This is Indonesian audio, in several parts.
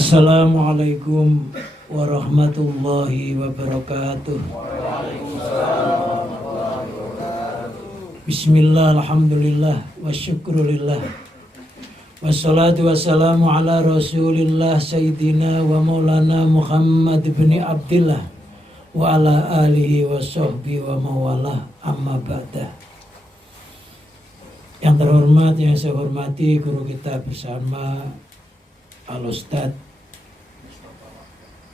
Assalamualaikum warahmatullahi wabarakatuh. Bismillah, alhamdulillah, wa syukrulillah, wassalatu wassalamu ala rasulillah sayyidina wa maulana Muhammad bin Abdillah wa ala alihi wa sahbihi wa mawalah, amma ba'dah. Yang terhormat, yang saya hormati guru kita bersama Al-Ustadz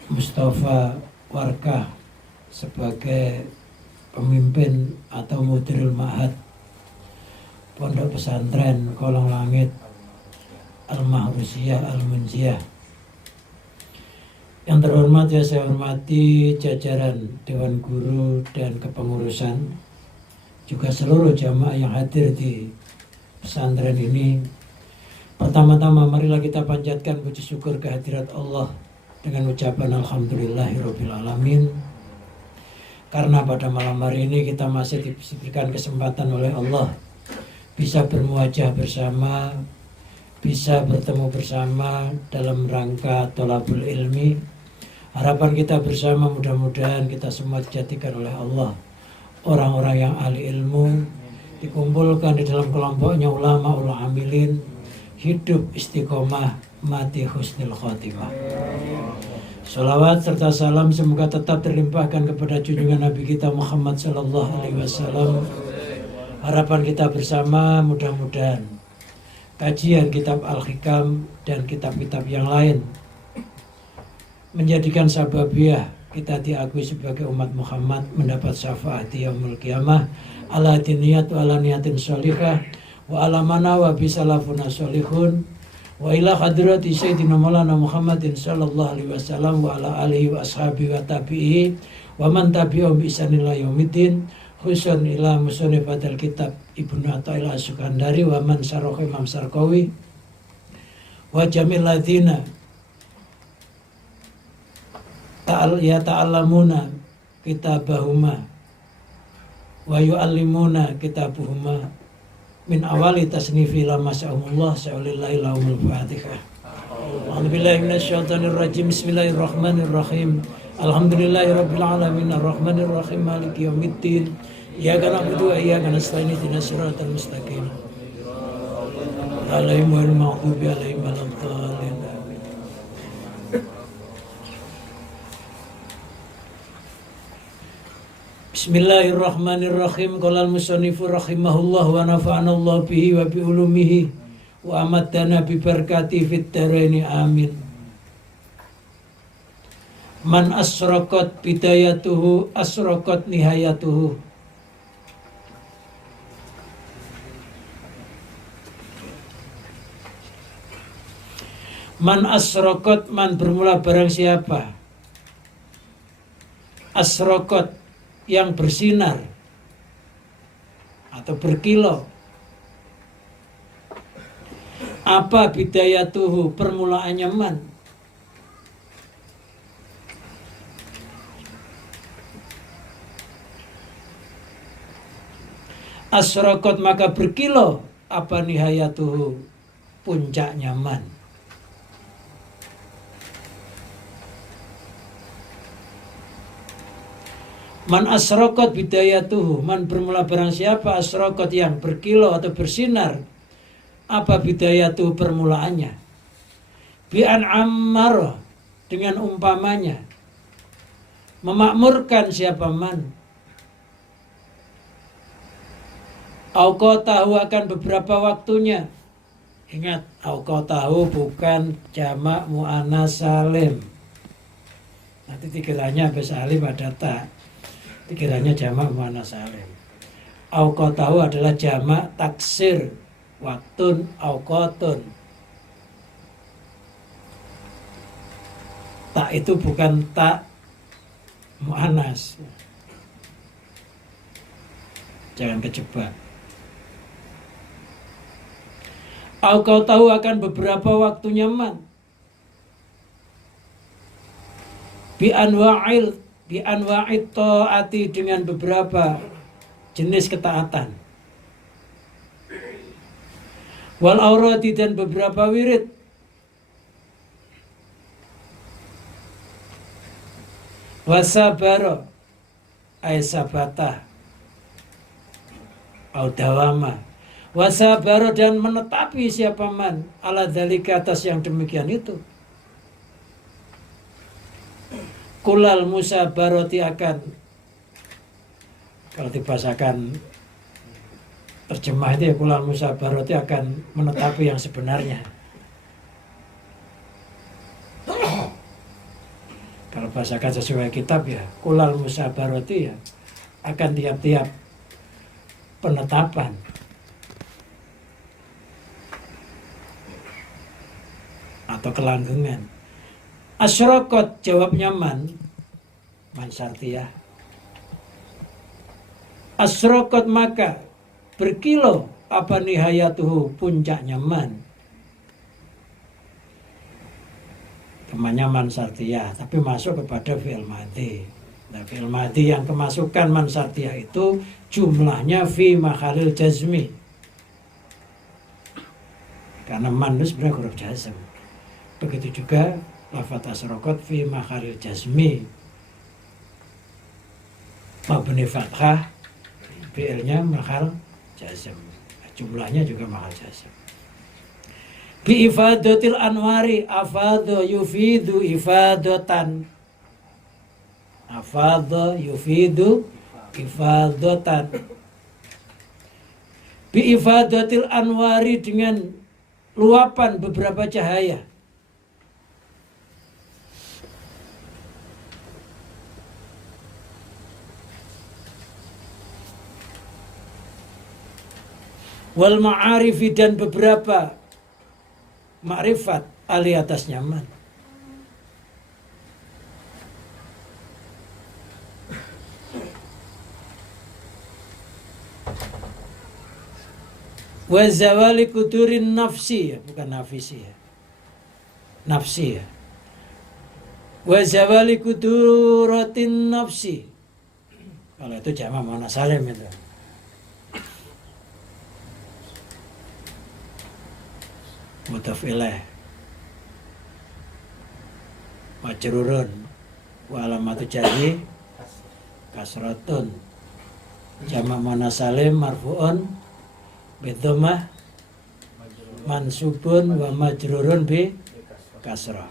Mustafa Warkah sebagai pemimpin atau mudirul ma'had Pondok Pesantren Kolong Langit Al-Mahrusiyah Al-Munjiah. Yang terhormat, yang saya hormati jajaran Dewan Guru dan Kepengurusan, juga seluruh jamaah yang hadir di pesantren ini. Pertama-tama marilah kita panjatkan puji syukur kehadirat Allah dengan ucapan alhamdulillahirabbil alamin. Karena pada malam hari ini kita masih diberikan kesempatan oleh Allah bisa bermuajah bersama, bisa bertemu bersama dalam rangka thalabul ilmi. Harapan kita bersama mudah-mudahan kita semua dijadikan oleh Allah orang-orang yang ahli ilmu, dikumpulkan di dalam kelompoknya ulama ul amilin, hidup istiqomah, mati husnul khotimah. Sholawat serta salam semoga tetap terlimpahkan kepada junjungan Nabi kita Muhammad sallallahu alaihi wasallam. Harapan kita bersama mudah-mudahan kajian kitab Al-Hikam dan kitab-kitab yang lain menjadikan sababiyah kita diakui sebagai umat Muhammad mendapat syafaat yaumul qiyamah ala diniyat wa ala niyatin sholihah wa ala mana wa bisalafuna sholihun wa ila hadrati sayyidina maulana Muhammadin sallallahu alaihi wasallam wa ala alihi wa ashabihi wa tabi'ihi wa man tabi'ahum bi ihsanin ila yaumiddin, khusun ila musannifil kitab Ibnu Athaillah As-Sukandari wa man syarah Imam Sarqawi wa jamil ladzina ta'allamuna kitabahuma wa yu'allimuna kitabuhuma min awali tasnifi lama sa'umullah sa'ulillahi lahumul fatihah. A'udzubillahi minasyaitonir rajim. Bismillahirrahmanirrahim. Alhamdulillahi rabbil alamin arrahmanir rahim maliki yaumiddin. Iyyaka na'budu wa iyyaka nasta'in ihdinas siratal mustaqim. Ghairil maghdubi 'alaihim waladdallin. Bismillahirrahmanirrahim. Qala al-musannifu rahimahullah wa nafa'ana Allah bihi wa bi ulumihi wa amatana bi barakati fid dharaini amin. Man asraqat bidayatuhu asraqat nihayatuhu. Man asraqat, man bermula barang siapa, asraqat yang bersinar atau berkilau. Apa bidayatuhu, permulaannya man? Asraqat maka berkilau. Apa nihayatuhu, puncaknya man? Man asraqat bidayatuhu, man bermula barang siapa, asraqat yang berkilau atau bersinar. Apa bidayatuhu, permulaannya? Bi'an ammar, dengan umpamanya, memakmurkan siapa man. Auqatahu, akan beberapa waktunya. Ingat, auqatahu bukan jamak mu'annas salim. Nanti dikiranya bahasa alim ada tak, dikiranya jamak muannas salim. Auqatahu adalah jamak taksir, waktun auqatun. Tak itu bukan tak muannas. Jangan kejebak. Auqatahu akan beberapa waktunya man. Bi anwa'it ta'ati, dengan beberapa jenis ketaatan. Wal aurati, dan beberapa wirid. Wasabaro ay sabata au dawama. Wasabaro dan menetapi siapa man ala dzalika atas yang demikian itu. Kulal musabaroti akan, kalau dibahasakan terjemah itu ya, kulal musabaroti akan menetapi yang sebenarnya. Kalau bahasakan sesuai kitab ya, kulal musabaroti ya akan tiap-tiap penetapan. Atau kelanggengan. Asyrokot jawabnya man Sartiyah. Asyrokot maka berkilau apa nihayatuhu puncaknya man. Temannya man Sartiyah, tapi masuk kepada fi'il madhi. Nah, fi'il madhi yang kemasukan man Sartiyah itu jumlahnya fi makhalil jazmi. Karena man itu sebenarnya huruf jazm. Begitu juga lafadz asyrokot fi makhalil jazmi. Mabni fathah, fi'ilnya makhal jazm. Jumlahnya juga makhal jazm. Bi ifadatil anwari, afadha yufidu ifadatan. Afadha yufidu ifadatan. Bi ifadatil anwari dengan luapan beberapa cahaya. Wal ma'arifi dan beberapa ma'rifat ali atas nyaman. Wa zawali kudurin nafsi ya, bukan nafisi ya. Nafsi ya. Wa zawali kuduratin nafsi. Kalau itu jamak muannas salim itu. Mudhaf ilaih majrurun wa alamatu jarri kasratun, jamak muannas salim marfu'un bidhammah mansubun wa majrurun bi kasrah.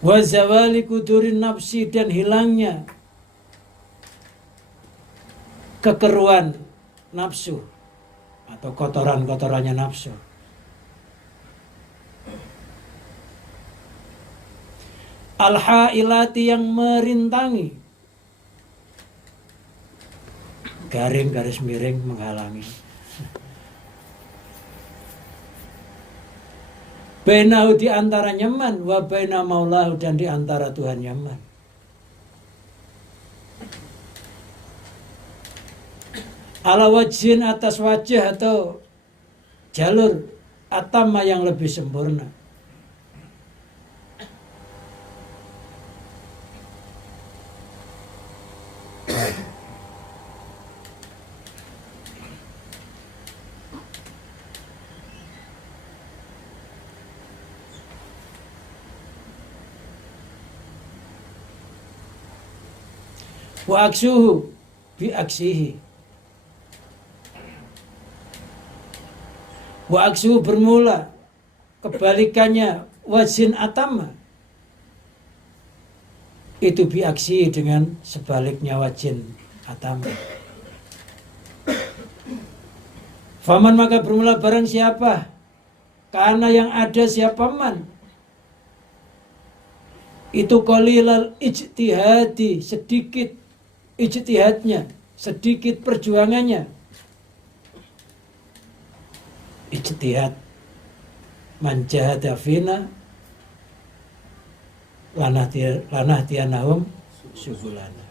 Wa zawali kudurin nafsi dan hilangnya kekeruan nafsu atau kotoran-kotorannya nafsu. Al-hailati yang merintangi, garing garis miring menghalangi. Bainahu di antara nyaman, wa baina maulahu dan di antara Tuhan nyaman. Ala wajhin atas wajah atau jalur atama yang lebih sempurna. Wa aksuhu bi aksihi. Wa aksuhu bermula, kebalikannya wajhin atama. Itu bi aksihi dengan sebaliknya wajhin atama. Faman maka bermula barang siapa, karena yang ada siapa man. Itu qalilal ijtihadi, sedikit ijtihadnya, sedikit perjuangannya. Ijtihad man jahada fina lanah tianahum subulana.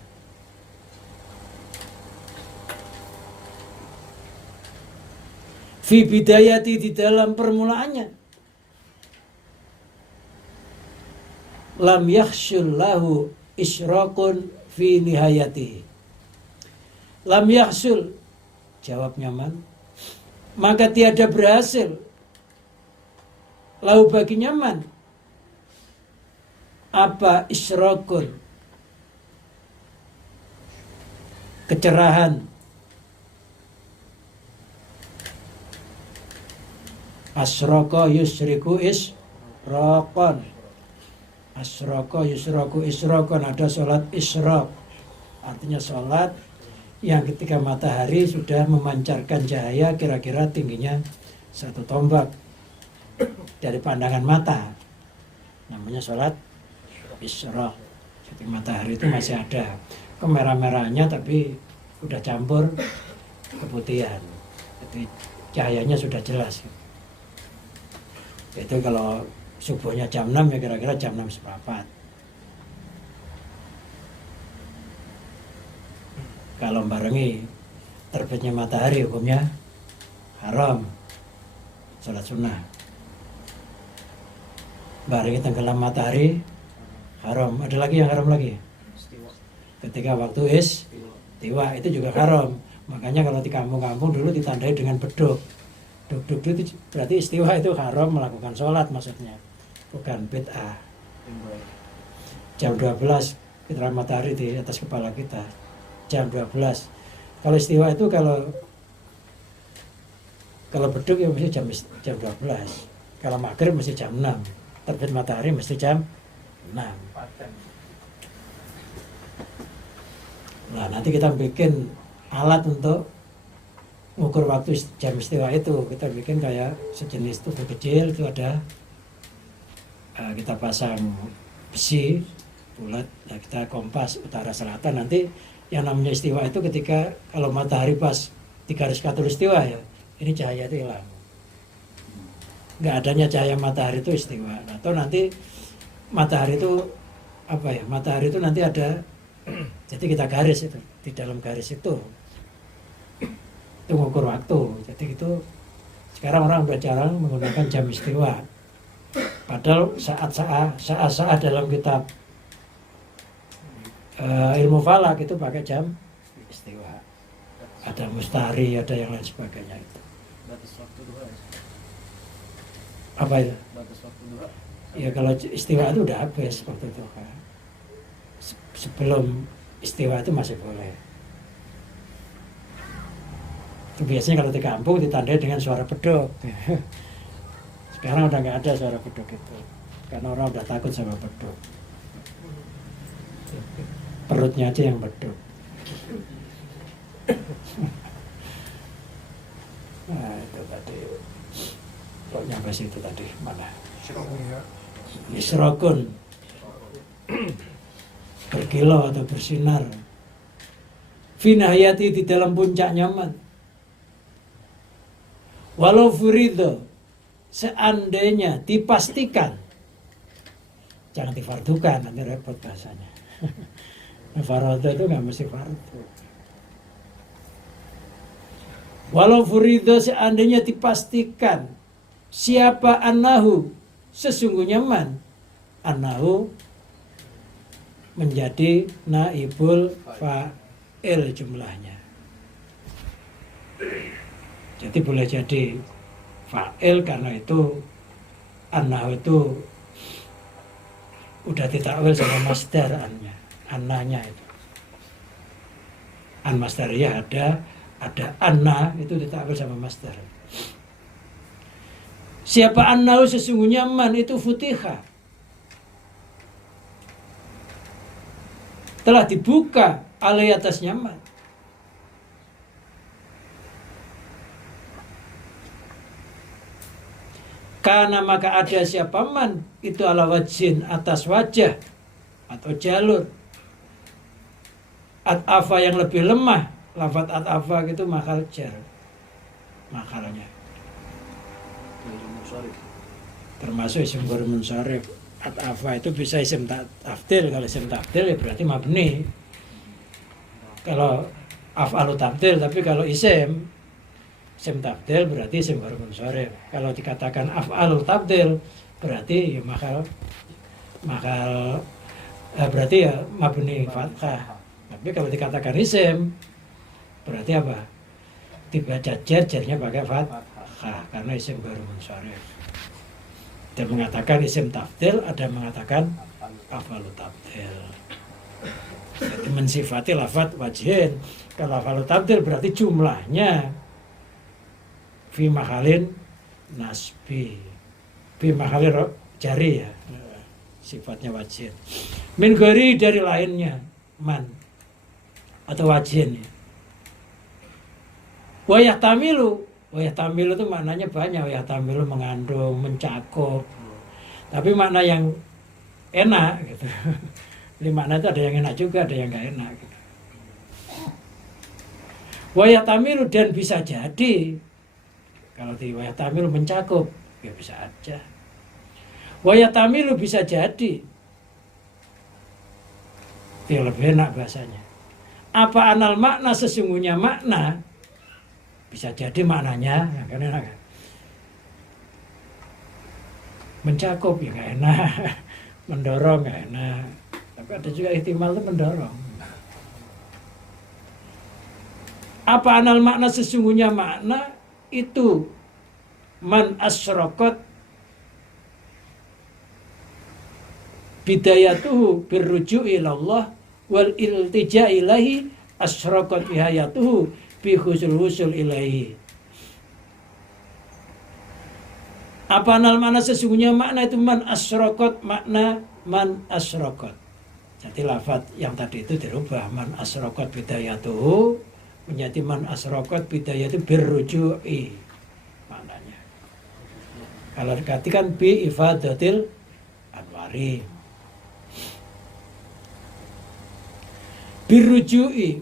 Fi bidayati di dalam permulaannya. Lam yakhshul lahu isyraqun fi nihayatihi. Lam yakhsul, jawabnya man, maka tiada berhasil lahu baginya man apa isyrokun, kecerahan, asroko yusriku isrokon, asroko yusroku isrokon, ada sholat isrok, artinya sholat yang ketika matahari sudah memancarkan cahaya kira-kira tingginya 1 tombak dari pandangan mata, namanya sholat isrok. Jadi matahari itu masih ada kemerah-merahnya tapi udah campur keputihan, jadi cahayanya sudah jelas. Itu kalau subuhnya jam 6 ya kira-kira jam 6:15. Kalau barengi terbitnya matahari hukumnya haram sholat sunnah. Barengi tenggelam matahari haram. Ada lagi yang haram lagi? Ketika waktu istiwa itu juga haram. Makanya kalau di kampung-kampung dulu ditandai dengan beduk. Beduk itu berarti istiwa itu haram melakukan sholat maksudnya, bukan bid'ah. Jam 12 fitrah matahari di atas kepala kita. Jam 12. Kalau istiwa itu kalau beduk ya mesti jam 12. Kalau maghrib mesti jam 6. Terbit matahari mesti jam 6. Nah, nanti kita bikin alat untuk mengukur waktu jam istiwa itu. Kita bikin kayak sejenis tubuh kecil, itu ada kita pasang besi bulat, nah kita kompas utara selatan. Nanti yang namanya istiwa itu ketika kalau matahari pas di garis khatulistiwa ya, ini cahaya itu hilang. Nggak adanya cahaya matahari itu istiwa. Atau nanti matahari itu apa ya? Matahari itu nanti ada, jadi kita garis itu di dalam garis itu mengukur waktu. Jadi itu sekarang orang udah jarang menggunakan jam istiwa. Padahal saat-saat dalam kitab ilmu falak itu pakai jam istiwa. Ada mustari, ada yang lain sebagainya itu. Batas waktu duha. Apa itu? Batas waktu duha. Ya kalau istiwa itu udah habis waktu itu kan. Sebelum istiwa itu masih boleh. Itu biasanya kalau di kampung ditandai dengan suara beduk. Sekarang udah nggak ada suara beduk itu, karena orang udah takut sama beduk. Perutnya aja yang beduk. Nah itu tadi, kok nyampe situ tadi mana? Isrokun, berkilau atau bersinar. Finahayati, di dalam puncak nyaman. Walau furido, seandainya dipastikan, jangan difardukan, nanti repot bahasanya. Fardu itu nggak mesti fardu. Walau furido, seandainya dipastikan, siapa annahu, sesungguhnya man, annahu menjadi naibul fa'il jumlahnya. Jadi boleh jadi fa'il karena itu annahu itu udah ditakwil sama masdar annanya itu. An masdariyah ada anna itu ditakwil sama masdar. Siapa annahu, sesungguhnya man itu futiha, telah dibuka alai atasnya man. Karena maka ada siapa man itu ala wajhin, atas wajah atau jalur at-afa yang lebih lemah. Lafaz at-afa itu makal jar, makalnya termasuk isim ghair munsharif. At-afa itu bisa isim tafdil. Kalau isim tafdil ya berarti mabni. Kalau af'alu tafdil, tapi kalau isim tafdil berarti isim ghair munsharif. Kalau dikatakan af'alul tafdil berarti ya makal berarti ya mabni fathah. Tapi kalau dikatakan isim berarti apa? Dibaca jarnya pakai fathah karena isim ghair munsharif. Ada mengatakan isim tafdil, ada mengatakan afalu tafdil. Jadi mensifati lafadz wajhin. Kalau afalu tafdil berarti jumlahnya fi mahalin nasbi, fi mahalin jari ya, sifatnya wajhin. Min ghairi dari lainnya, man atau wajhin ya. Wayah tamilu itu maknanya banyak. Wayah tamilu mengandung, mencakup. Tapi makna yang enak gitu. Jadi makna itu ada yang enak juga, ada yang nggak enak gitu. Wayah tamilu dan bisa jadi, kalau di wayah tamilu mencakup, ya bisa aja. Wayah tamilu bisa jadi, ya lebih enak bahasanya. Apa anal makna sesungguhnya makna, bisa jadi maknanya kan enak kan? Mencakup ya nggak enak, mendorong nggak enak. Tapi ada juga ihtimal itu mendorong. Apa anal makna sesungguhnya makna itu man asyraqat bidayatuhu birruju' ilallah wal iltija ilahi asyraqat bihayatuhu bi husul ilaihi. Apa anal makna sesungguhnya makna itu man asyraqat, makna man asyraqat. Jadi lafadz yang tadi itu dirubah, man asyraqat bidayatuhu menjadi man asyraqat bidayatuhu birruju'i maknanya. Kalau dikatakan bi ifadatil anwari, birruju'i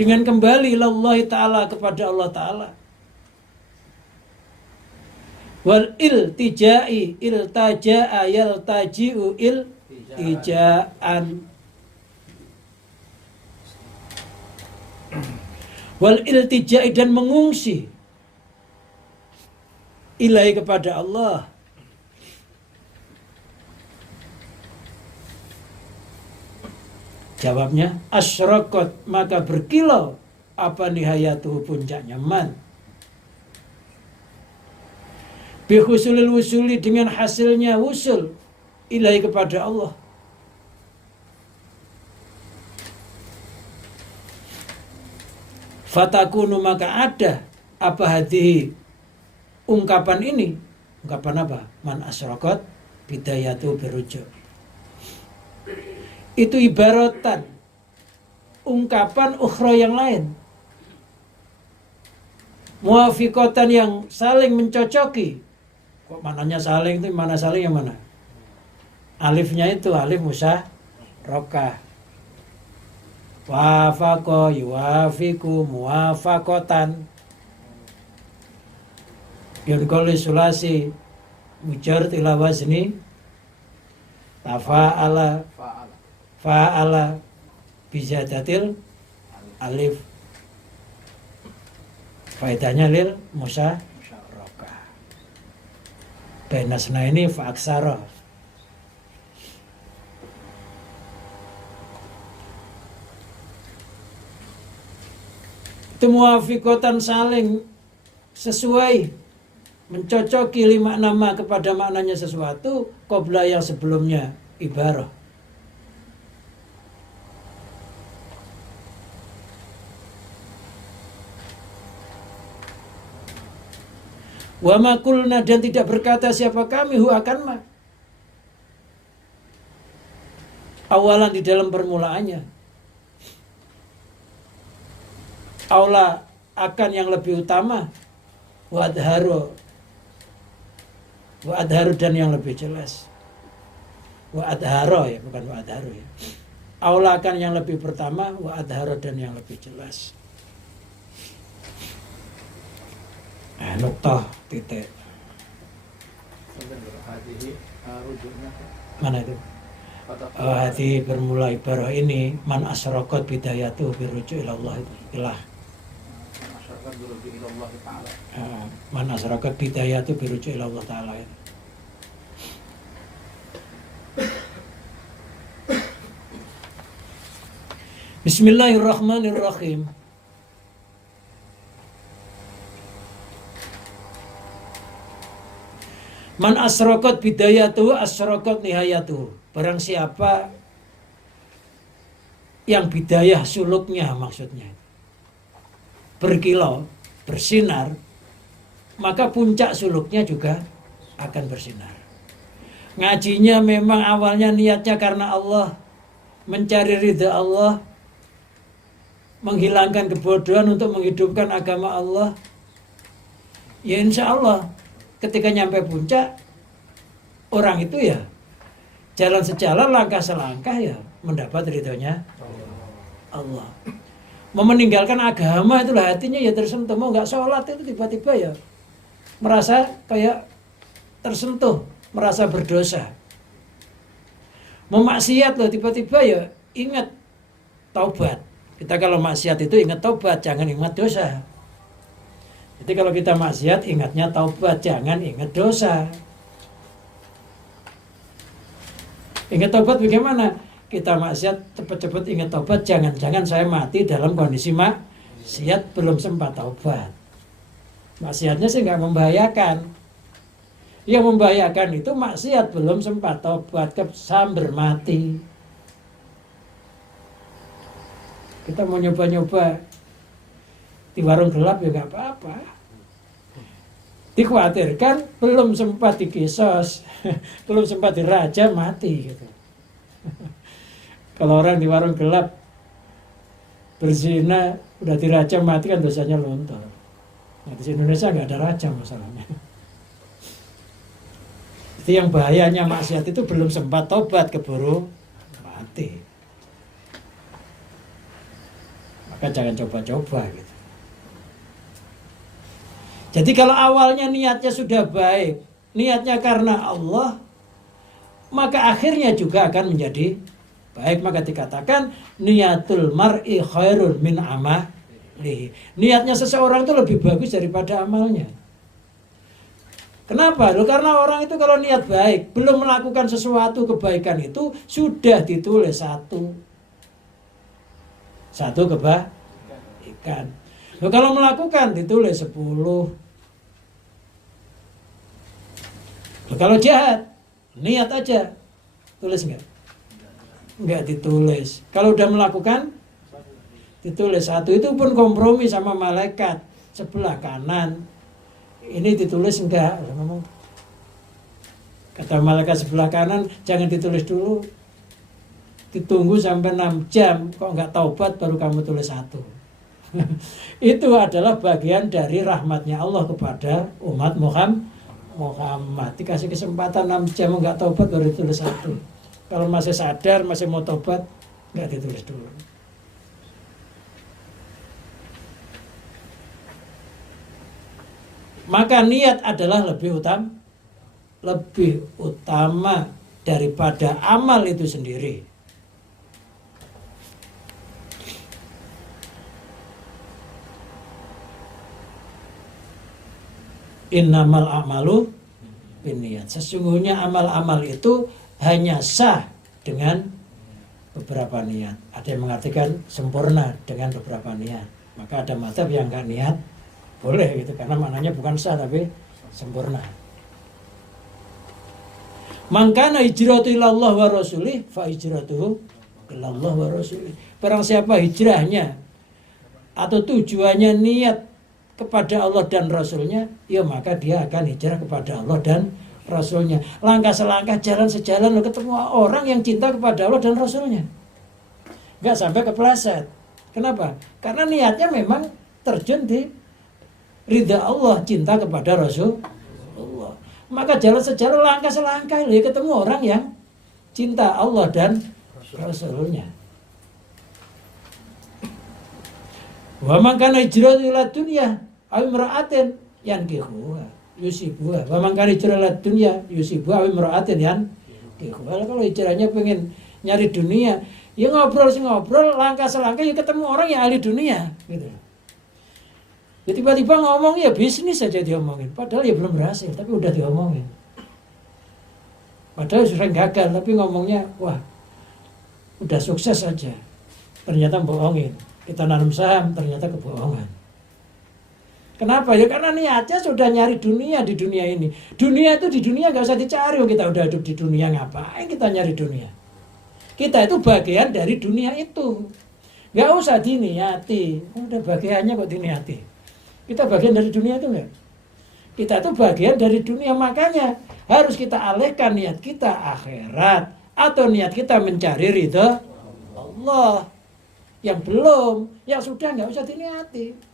dengan kembali Allah Ta'ala kepada Allah Ta'ala, wal iltija'i iltaja'a yaltaji'u iltija'an, wal iltija'i dan mengungsi ilahi kepada Allah, jawabnya asyraqat maka berkilau apa nihayatuhu puncaknya man, bihusulil wusuli dengan hasilnya wusul ilahi kepada Allah. Fatakunu maka ada apa hadihi ungkapan ini, ungkapan apa? Man asyraqat bidayatu birujuk. Itu ibaratan ungkapan ukhra yang lain, muafiqatan yang saling mencocoki. Kok mananya saling itu, mana saling yang mana? Alifnya itu alif musyarakah. Wafaqa yuwafiqu muwafaqatan. Yunqali sulasi mujarrad ila wazni tafa'ala fa'ala bizadatil alif. Faedahnya lil musyarakah. Bainasna ini fa'aksara. Itu muwafiqatan saling sesuai, mencocoki lima nama kepada maknanya sesuatu qabla yang sebelumnya ibarah. Wa ma qulna dan tidak berkata siapa kami hu akan ma. Awalan di dalam permulaannya. Aula akan yang lebih utama, wa adharu dan yang lebih jelas. Wa adharo ya, bukan wa adharu ya. Aula akan yang lebih pertama, wa adharo dan yang lebih jelas. Nuktah titik. Mana itu? Hati bermula ibarah ini man asyraqat bidayatuhu biruju' ilallah ilah. Man asyraqat bidayatuhu biruju' ilallah ta'ala itu. Bismillahirrahmanirrahim. Man asrokat bidayatuhu asrokat nihayatuhu. Barang siapa yang bidayah suluknya maksudnya berkilau, bersinar, maka puncak suluknya juga akan bersinar. Ngajinya memang awalnya niatnya karena Allah, mencari ridha Allah, menghilangkan kebodohan untuk menghidupkan agama Allah. Ya insya Allah ketika nyampe puncak, orang itu ya jalan sejalan, langkah selangkah ya mendapat ridhonya Allah. Mau meninggalkan agama itulah hatinya ya tersentuh. Mau nggak sholat itu tiba-tiba ya merasa kayak tersentuh, merasa berdosa. Mau maksiat loh tiba-tiba ya ingat taubat. Kita kalau maksiat itu ingat taubat, jangan ingat dosa. Jadi kalau kita maksiat ingatnya taubat, jangan ingat dosa. Ingat taubat bagaimana? Kita maksiat cepat-cepat ingat taubat, jangan-jangan saya mati dalam kondisi maksiat belum sempat taubat. Maksiatnya sih nggak membahayakan. Yang membahayakan itu maksiat belum sempat taubat, sambar mati. Kita mau nyoba-nyoba di warung gelap ya nggak apa-apa. Dikhawatirkan belum sempat dikisos, belum sempat diraja mati gitu. Kalau orang di warung gelap berzina udah diraja mati kan dosanya lontor. Nah, di Indonesia nggak ada raja masalahnya. Itu yang bahayanya maksiat itu belum sempat tobat keburu mati. Maka jangan coba-coba gitu. Jadi kalau awalnya niatnya sudah baik, niatnya karena Allah, maka akhirnya juga akan menjadi baik. Maka dikatakan niatul mar'i khairun min amalihi. Niatnya seseorang itu lebih bagus daripada amalnya. Kenapa? Loh, karena orang itu kalau niat baik, belum melakukan sesuatu kebaikan itu sudah ditulis satu kebaikan. Loh, kalau melakukan ditulis 10. Loh, kalau jahat niat aja tulis enggak? Enggak ditulis. Kalau udah melakukan ditulis 1. Itu pun kompromi sama malaikat sebelah kanan. Ini ditulis enggak? Kata malaikat sebelah kanan, jangan ditulis dulu. Ditunggu sampai 6 jam. Kok enggak taubat baru kamu tulis 1. Itu adalah bagian dari rahmatnya Allah kepada umat Muhammad. Dikasih kesempatan 6 jam enggak taubat baru ditulis 1. Kalau masih sadar, masih mau taubat, enggak ditulis dulu. Maka niat adalah lebih utama daripada amal itu sendiri. Innamal a'malu binniyat. Sesungguhnya amal-amal itu hanya sah dengan beberapa niat. Ada yang mengartikan sempurna dengan beberapa niat. Maka ada mazhab yang enggak niat boleh gitu, karena maknanya bukan sah tapi sempurna. Mangkana hijratu ilallah wa rasulih fa hijratuhu ilallah wa rasulih. Barang siapa hijrahnya atau tujuannya niat kepada Allah dan Rasulnya, ya maka dia akan hijrah kepada Allah dan Rasulnya. Langkah selangkah, jalan sejalan, lo ketemu orang yang cinta kepada Allah dan Rasulnya. Nggak sampai kepleset. Kenapa? Karena niatnya memang terjun di ridha Allah, cinta kepada Rasulullah. Maka jalan sejalan, langkah selangkah, lo ya ketemu orang yang cinta Allah dan Rasulnya. Wa man kana hijratu ila dunya aw imra'atin yankihuha yusibuha. Wa man kana hijratu ila dunya yusibuha aw imra'atin yankihuha. Kalau hijrahnya pengen nyari dunia, ya ngobrol, langkah selangkah ya ketemu orang yang ahli dunia gitu. Ya tiba-tiba ngomong ya bisnis saja diomongin, padahal ya belum berhasil tapi udah diomongin. Padahal sering gagal tapi ngomongnya wah udah sukses saja. Ternyata bohongin. Kita nanam saham ternyata kebohongan. Kenapa? Ya karena niatnya sudah nyari dunia di dunia ini. Dunia itu di dunia nggak usah dicari. Kita udah hidup di dunia, ngapain kita nyari dunia? Kita itu bagian dari dunia itu. Nggak usah diniati. Udah bagiannya kok diniati. Kita bagian dari dunia itu enggak? Kita itu bagian dari dunia. Makanya harus kita alihkan niat kita akhirat. Atau niat kita mencari ridha Allah. Yang belum, yang sudah nggak usah diniati.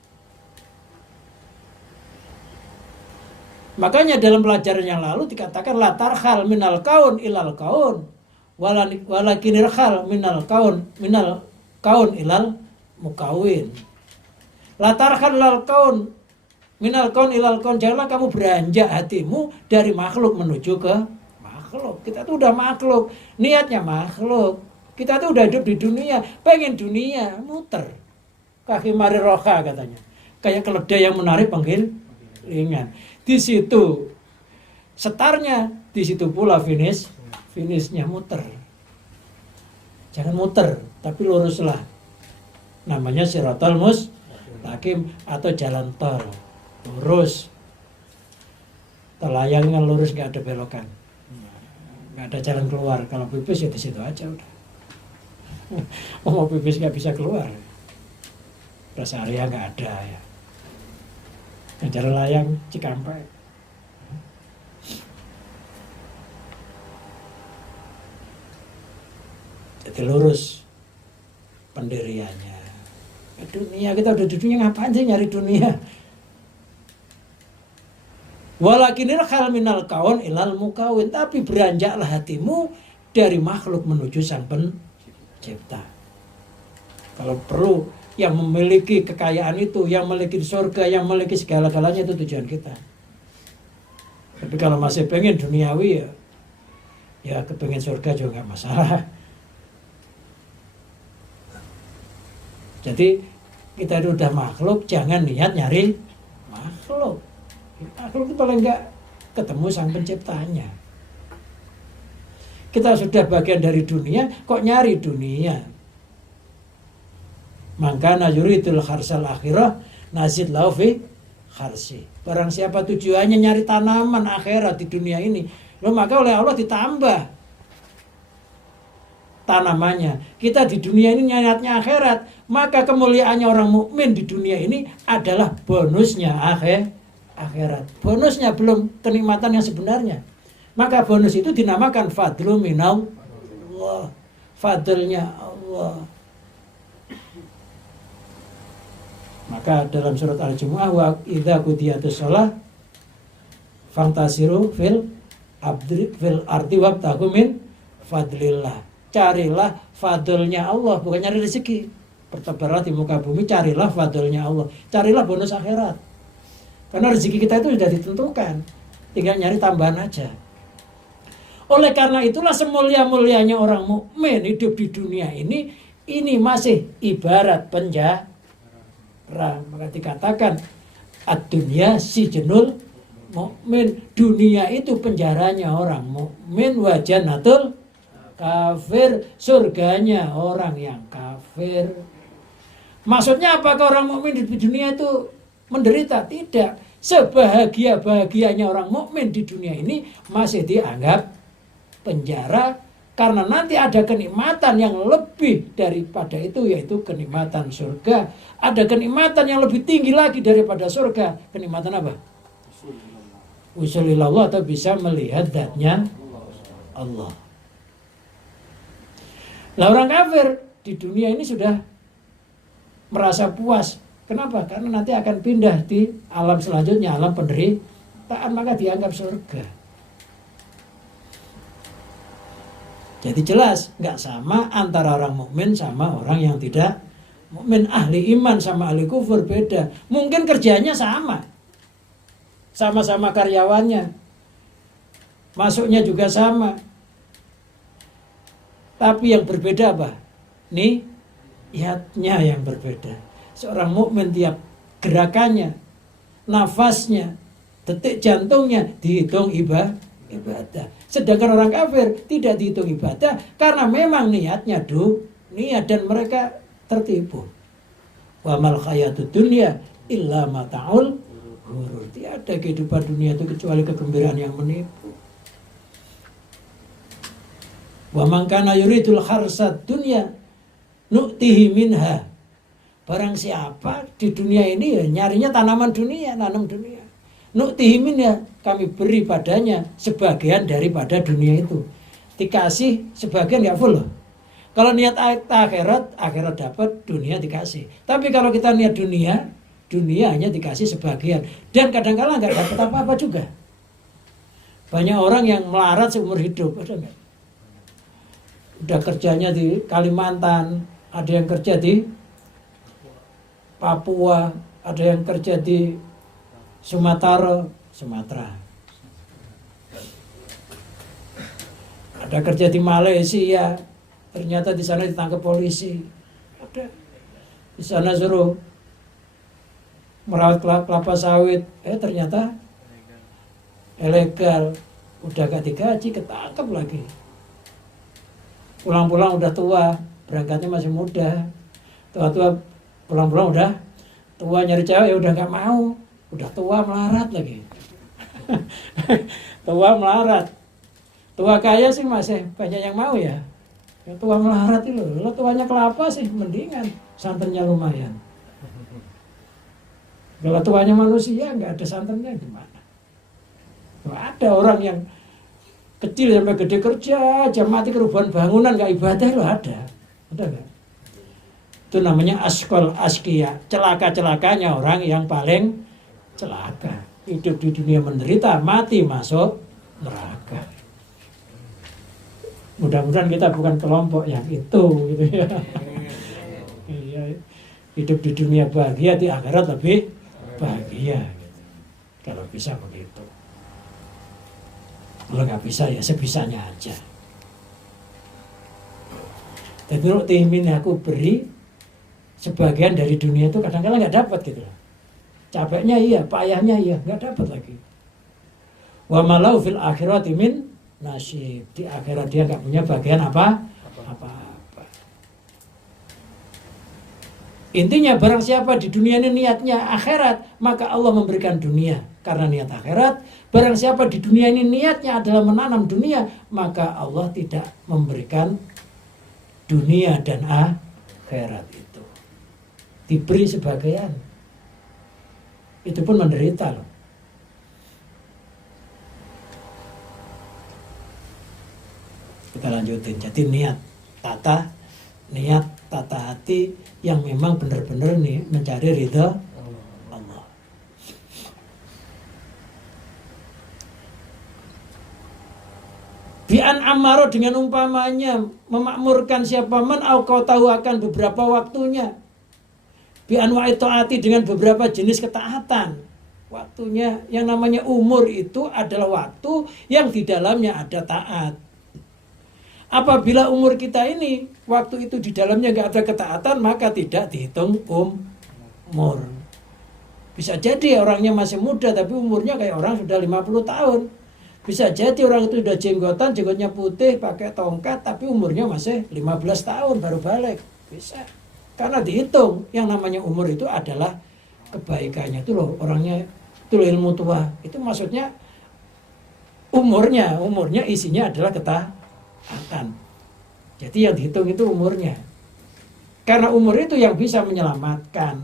Makanya dalam pelajaran yang lalu dikatakan la tarhal minal kaun ilal kaun walakinir khal minal kaun ilal mukawin. La tarhal minal kaun ilal kaun, janganlah kamu beranjak hatimu dari makhluk menuju ke makhluk. Kita tuh udah makhluk, niatnya makhluk. Kita tuh udah hidup di dunia, pengen dunia, muter. Kaki mari roha katanya. Kayak keledai yang menarik penggilingan. Di situ setarnya, di situ pula finishnya muter. Jangan muter, tapi luruslah. Namanya siratal mustaqim atau jalan tol. Lurus. Telayangnya lurus, nggak ada belokan. Nggak ada jalan keluar. Kalau pipis ya di situ aja udah. Mau pipis nggak bisa keluar. Rest area nggak ada ya. Jalan layang Cikampek. Jadi lurus pendiriannya. Dunia, kita udah di dunia, ngapain sih nyari dunia? Walakinil khal minal kaun ilal mukawin, tapi beranjaklah hatimu dari makhluk menuju sang pencipta. Kalau perlu yang memiliki kekayaan itu, yang memiliki surga, yang memiliki segala-galanya, itu tujuan kita. Tapi kalau masih pengen duniawi ya kepengen surga juga nggak masalah. Jadi kita itu udah makhluk, jangan niat nyari makhluk. Makhluk itu paling nggak ketemu sang penciptanya. Kita sudah bagian dari dunia, kok nyari dunia? Maka yuridul harsal akhirah nazid lahu fi harsi. Barang siapa tujuannya nyari tanaman akhirat di dunia ini, maka oleh Allah ditambah tanamannya. Kita di dunia ini niatnya akhirat, maka kemuliaannya orang mukmin di dunia ini adalah bonusnya akhirat. Bonusnya belum kenikmatan yang sebenarnya. Maka bonus itu dinamakan fadlu minallah. Fadlnya Allah. Maka dalam surat Al-Jumu'ah wa idza qudiyatus shalah fantasiru fil ardi wabtaghu min fadlillah. Carilah fadlnya Allah, bukan nyari rezeki. Bertebaran di muka bumi, carilah fadlnya Allah. Carilah bonus akhirat. Karena rezeki kita itu sudah ditentukan. Tinggal nyari tambahan aja. Oleh karena itulah semulia-mulianya orang mukmin hidup di dunia ini masih ibarat penjara. Maka dikatakan ad-dunya sijnul mukmin. Dunia itu penjaranya orang mukmin, wa jannatul kafir, surganya orang yang kafir. Maksudnya apakah orang mukmin di dunia itu menderita? Tidak. Sebahagia-bahagianya orang mukmin di dunia ini masih dianggap penjara, karena nanti ada kenikmatan yang lebih daripada itu, yaitu kenikmatan surga. Ada kenikmatan yang lebih tinggi lagi daripada surga. Kenikmatan apa? Usulilallah, atau bisa melihat zatnya Allah. Lah orang kafir di dunia ini sudah merasa puas. Kenapa? Karena nanti akan pindah di alam selanjutnya, alam penderitaan, maka dianggap surga. Jadi jelas nggak sama antara orang mukmin sama orang yang tidak mukmin. Ahli iman sama ahli kufur beda. Mungkin kerjanya sama, sama-sama karyawannya, masuknya juga sama, tapi yang berbeda apa? Niatnya yang berbeda. Seorang mukmin tiap gerakannya, nafasnya, detik jantungnya dihitung ibadah. Sedangkan orang kafir tidak dihitung ibadah karena memang niatnya dunia, dan mereka tertipu. Wa mal hayatud dunya illa mata'ul ghurur. Tiada kehidupan dunia itu kecuali kegembiraan yang menipu. Wa man kana yuridul harsad dunya nu'tihi minha. Barang siapa di dunia ini ya nyarinya tanaman dunia, nanam dunia. Nu'tihi minha, kami beri padanya sebagian daripada dunia itu. Dikasih sebagian nggak full loh. Kalau niat akhirat, akhirat dapat, dunia dikasih. Tapi kalau kita niat dunia, dunia hanya dikasih sebagian. Dan kadang-kala nggak dapat apa-apa juga. Banyak orang yang melarat seumur hidup, ada nggak? Udah kerjanya di Kalimantan, ada yang kerja di Papua, ada yang kerja di Sumatera, ada kerja di Malaysia, ternyata di sana ditangkap polisi, ada di sana suruh merawat kelapa sawit, ternyata ilegal, udah gak digaji, ketangkep lagi. Pulang-pulang udah tua, berangkatnya masih muda, tua-tua pulang-pulang udah tua, nyari cewek ya udah gak mau, udah tua melarat lagi. Tua melarat, tua kaya sih masih banyak yang mau ya. Yang tua melarat itu lo tuanya kelapa sih mendingan, santannya lumayan. Kalau tuanya manusia nggak ada santannya gimana? Ada orang yang kecil sampai gede kerja, jam mati kerubuhan bangunan nggak ibadah lo ada nggak? Itu namanya askol askia, celaka-celakanya orang yang paling celaka. Hidup di dunia menderita, mati masuk neraka. Mudah-mudahan kita bukan kelompok yang itu, gitu ya. Iya, hidup di dunia bahagia, di akhirat lebih bahagia. Gitu. Kalau bisa begitu. Kalau nggak bisa ya sebisanya aja. Tapi timin aku beri sebagian dari dunia itu kadang-kadang nggak dapat gitu. Capeknya iya, payahnya iya, nggak dapat lagi. Wa malau fil akhirati min nasib, di akhirat dia nggak punya bagian apa-apa. Intinya barang siapa di dunia ini niatnya akhirat, maka Allah memberikan dunia karena niat akhirat. Barang siapa di dunia ini niatnya adalah menanam dunia, maka Allah tidak memberikan dunia dan akhirat itu. Diberi sebagian. Itu pun menderita loh. Kita lanjutin. Jadi niat tata hati yang memang benar-benar nih mencari ridha Allah. Bi'an amaro dengan umpamanya memakmurkan siapa man au kau tahu akan beberapa waktunya. Bi'an wa'itaati dengan beberapa jenis ketaatan. Waktunya yang namanya umur itu adalah waktu yang di dalamnya ada taat. Apabila umur kita ini waktu itu di dalamnya nggak ada ketaatan, maka tidak dihitung umur. Bisa jadi orangnya masih muda tapi umurnya kayak orang sudah 50 tahun. Bisa jadi orang itu sudah jenggotan, jenggotnya putih, pakai tongkat tapi umurnya masih 15 tahun baru balik. Bisa. Karena dihitung yang namanya umur itu adalah kebaikannya itu loh, orangnya itu loh ilmu tua. Itu maksudnya umurnya isinya adalah ketaatan. Jadi yang dihitung itu umurnya. Karena umur itu yang bisa menyelamatkan.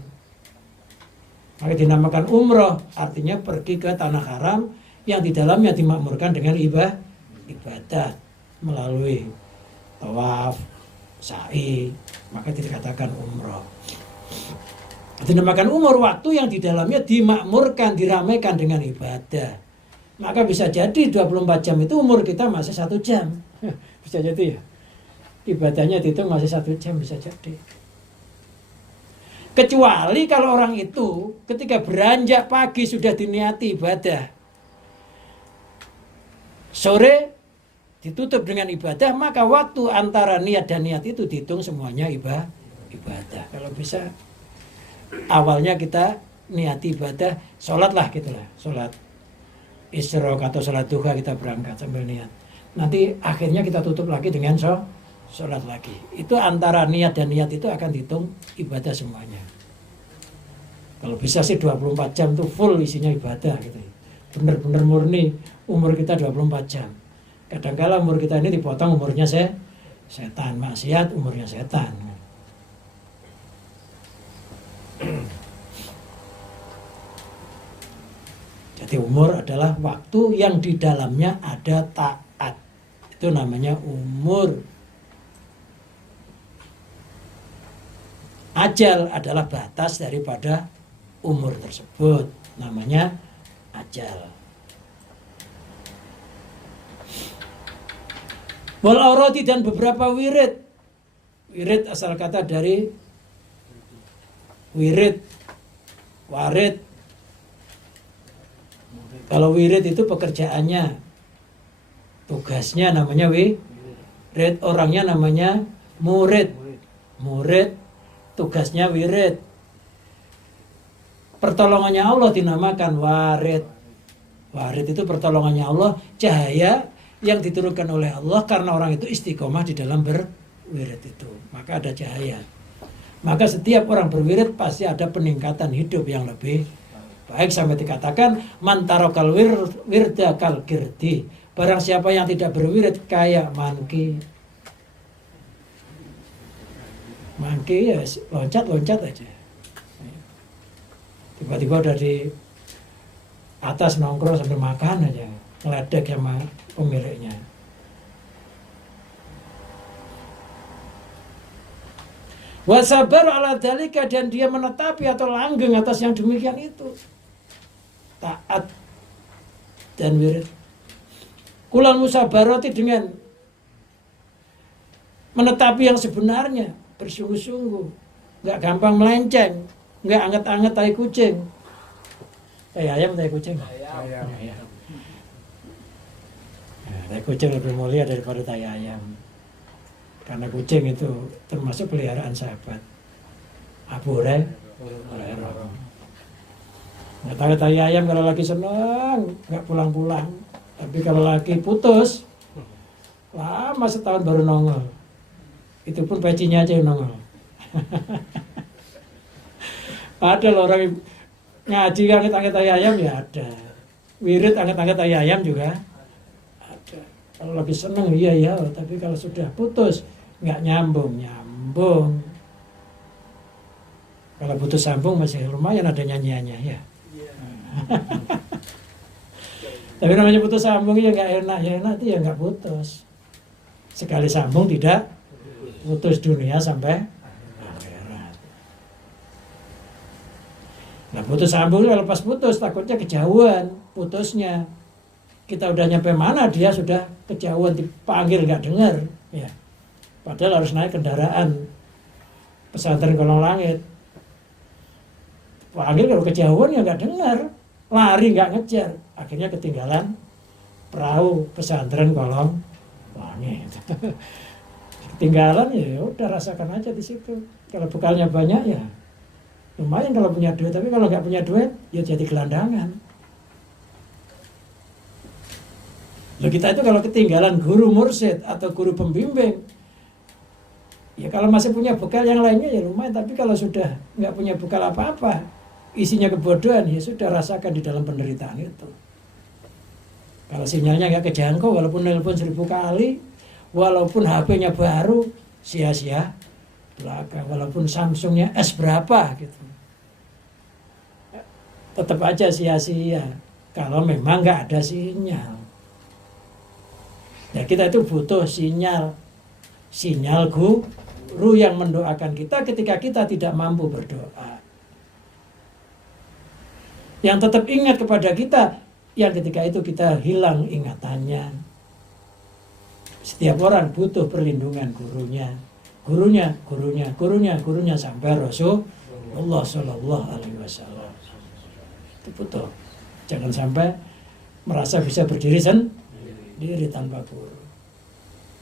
Maka dinamakan umroh, artinya pergi ke tanah haram yang di dalamnya dimakmurkan dengan ibadah melalui tawaf, sa'i, maka dikatakan umroh. Dinamakan umur waktu yang di dalamnya dimakmurkan, diramaikan dengan ibadah. Maka bisa jadi 24 jam itu umur kita masih 1 jam. Bisa jadi ya. Ibadahnya dihitung masih 1 jam bisa jadi. Kecuali kalau orang itu ketika beranjak pagi sudah diniati ibadah, sore ditutup dengan ibadah, maka waktu antara niat dan niat itu dihitung semuanya ibadah. Kalau bisa awalnya kita niati ibadah, sholat lah gitulah, sholat isyraq atau sholat duha kita berangkat sambil niat. Nanti akhirnya kita tutup lagi dengan sholat lagi. Itu antara niat dan niat itu akan dihitung ibadah semuanya. Kalau bisa sih 24 jam tuh full isinya ibadah gitu. Bener-bener murni umur kita 24 jam. Kadang-kala umur kita ini dipotong umurnya setan, maksiat umurnya setan. Jadi umur adalah waktu yang di dalamnya ada taat. Itu namanya umur. Ajal adalah batas daripada umur tersebut. Namanya ajal. Wal aurati dan beberapa wirid. Wirid asal kata dari wirid, warid. Kalau wirid itu pekerjaannya, tugasnya namanya wirid, orangnya namanya murid. Murid, tugasnya wirid. Pertolongannya Allah dinamakan warid. Warid itu pertolongannya Allah, cahaya yang diturunkan oleh Allah karena orang itu istiqomah di dalam berwirid itu. Maka ada cahaya. Maka setiap orang berwirid pasti ada peningkatan hidup yang lebih baik, sampai dikatakan man tarakal wirda kal kirdi. Barang siapa yang tidak berwirid kayak mangki. Mangki ya loncat-loncat aja. Tiba-tiba udah di atas nongkrong sambil makan aja, ngeledek sama pemiliknya. Wasabar ala dalika, dan dia menetapi atau langgeng atas yang demikian itu. Taat dan wirid. Kulal musabarati, dengan menetapi yang sebenarnya, bersungguh-sungguh, nggak gampang melenceng, nggak anget-anget tai kucing. Ayam tai kucing. Ayam. Tai kucing lebih mulia daripada tai ayam. Karena kucing itu termasuk peliharaan sahabat Abu Hurairah. Nggak tahu tai ayam kalau lagi senang nggak pulang-pulang, tapi kalau lagi putus lama setahun baru nongol. Itu pun pecinya aja yang nongol. Ada loh orang ngaji angkat-angkat tai ayam ya ada. Wirid angkat-angkat tai ayam juga ada. Kalau lagi senang iya, tapi kalau sudah putus nggak nyambung. Kalau putus sambung masih lumayan ada nyanyiannya ya. Tapi namanya putus sambung ya nggak enak, ya nanti ya nggak putus. Sekali sambung tidak putus dunia sampai akhirat. Nah putus sambung kalau pas putus takutnya kejauhan putusnya. Kita udah nyampe mana dia sudah kejauhan, dipanggil nggak dengar ya. Padahal harus naik kendaraan pesantren Kolong Langit. Panggil kalau kejauhan ya nggak dengar, lari nggak ngejar, akhirnya ketinggalan perahu pesantren Kolong Langit. Ketinggalan ya udah rasakan aja di situ. Kalau bekalnya banyak ya lumayan kalau punya duit, tapi kalau nggak punya duit ya jadi gelandangan. Loh, kita itu kalau ketinggalan guru mursyid atau guru pembimbing, ya kalau masih punya bekal yang lainnya ya lumayan, tapi kalau sudah nggak punya bekal apa-apa, isinya kebodohan, ya sudah rasakan di dalam penderitaan itu. Kalau sinyalnya nggak kejangkau, walaupun nelpon 1000 kali, walaupun HP-nya baru, sia-sia belaka, walaupun Samsungnya S berapa gitu, tetap aja sia-sia kalau memang nggak ada sinyal. Ya kita itu butuh sinyal guru yang mendoakan kita ketika kita tidak mampu berdoa. Yang tetap ingat kepada kita yang ketika itu kita hilang ingatannya. Setiap orang butuh perlindungan gurunya sampai Rasulullah Shallallahu Alaihi Wasallam. Itu butuh. Jangan sampai merasa bisa berdiri sendiri tanpa guru.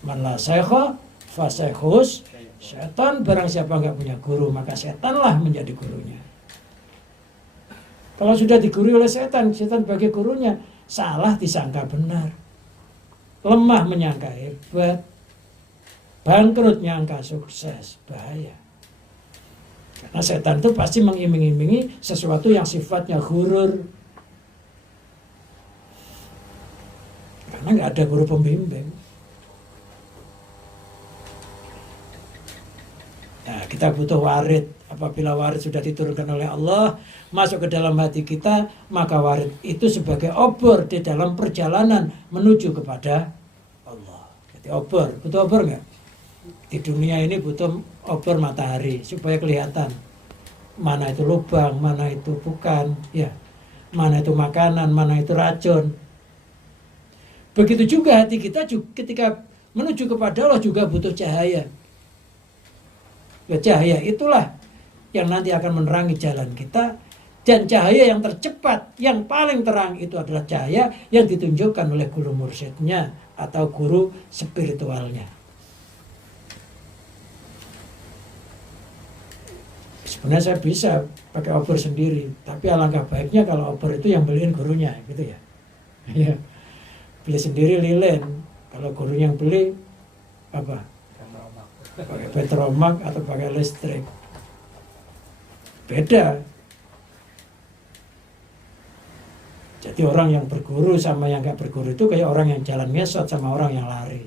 Man la shaykha fa shaykhus syaitan. Barang siapa nggak punya guru maka setanlah menjadi gurunya. Kalau sudah digurui oleh setan sebagai gurunya, salah disangka benar, lemah menyangka hebat, bangkrut nyangka sukses, bahaya. Karena setan itu pasti mengiming-imingi sesuatu yang sifatnya ghurur. Karena nggak ada guru pembimbing. Nah, kita butuh warid. Apabila warid sudah diturunkan oleh Allah masuk ke dalam hati kita, maka warid itu sebagai obor di dalam perjalanan menuju kepada Allah. Jadi obor, butuh obor nggak? Di dunia ini butuh obor matahari supaya kelihatan mana itu lubang, mana itu bukan, ya, mana itu makanan, mana itu racun. Begitu juga hati kita ketika menuju kepada Allah juga butuh cahaya. Ya, cahaya itulah yang nanti akan menerangi jalan kita, dan cahaya yang tercepat, yang paling terang itu adalah cahaya yang ditunjukkan oleh guru mursyidnya atau guru spiritualnya. Sebenarnya saya bisa pakai obor sendiri, tapi alangkah baiknya kalau obor itu yang beliin gurunya, gitu ya. Ya, beli sendiri lilin. Kalau gurunya yang beli apa? Pakai petromak atau pakai listrik. Beda. Jadi orang yang berguru sama yang gak berguru itu kayak orang yang jalan ngesot sama orang yang lari.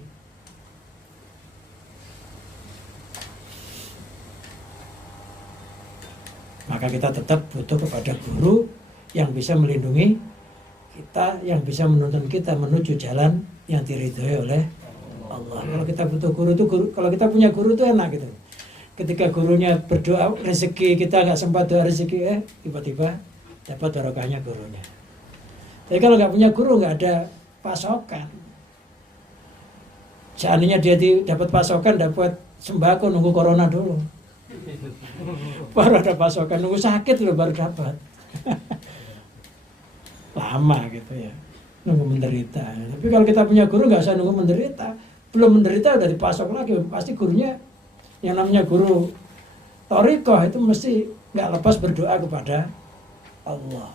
Maka kita tetap butuh kepada guru yang bisa melindungi kita, yang bisa menuntun kita menuju jalan yang diridhoi oleh Allah. Kalau kita butuh guru itu kalau kita punya guru itu enak gitu. Ketika gurunya berdoa rezeki, kita nggak sempat doa rezeki, tiba-tiba dapat barokahnya gurunya. Tapi kalau nggak punya guru, nggak ada pasokan. Seandainya dia dapat pasokan, dapat sembako, nunggu corona dulu. Baru ada pasokan, nunggu sakit loh baru dapat. Lama gitu ya, nunggu menderita. Tapi kalau kita punya guru nggak usah nunggu menderita. Belum menderita udah dipasok lagi, pasti gurunya yang namanya guru thariqah itu mesti nggak lepas berdoa kepada Allah.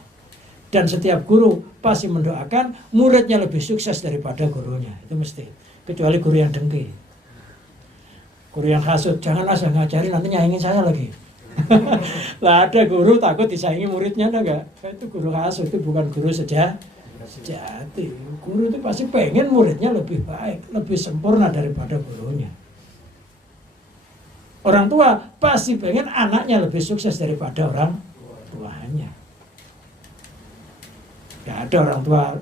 Dan setiap guru pasti mendoakan muridnya lebih sukses daripada gurunya. Itu mesti. Kecuali guru yang dengki. Guru yang hasut, jangan asal ngajarin nanti nyaingin saya lagi. Lah ada guru takut disaingi muridnya, enggak? Itu guru hasut, itu bukan guru sejati. Guru itu pasti pengen muridnya lebih baik, lebih sempurna daripada gurunya. Orang tua pasti pengen anaknya lebih sukses daripada orang tuanya. Gak ada orang tua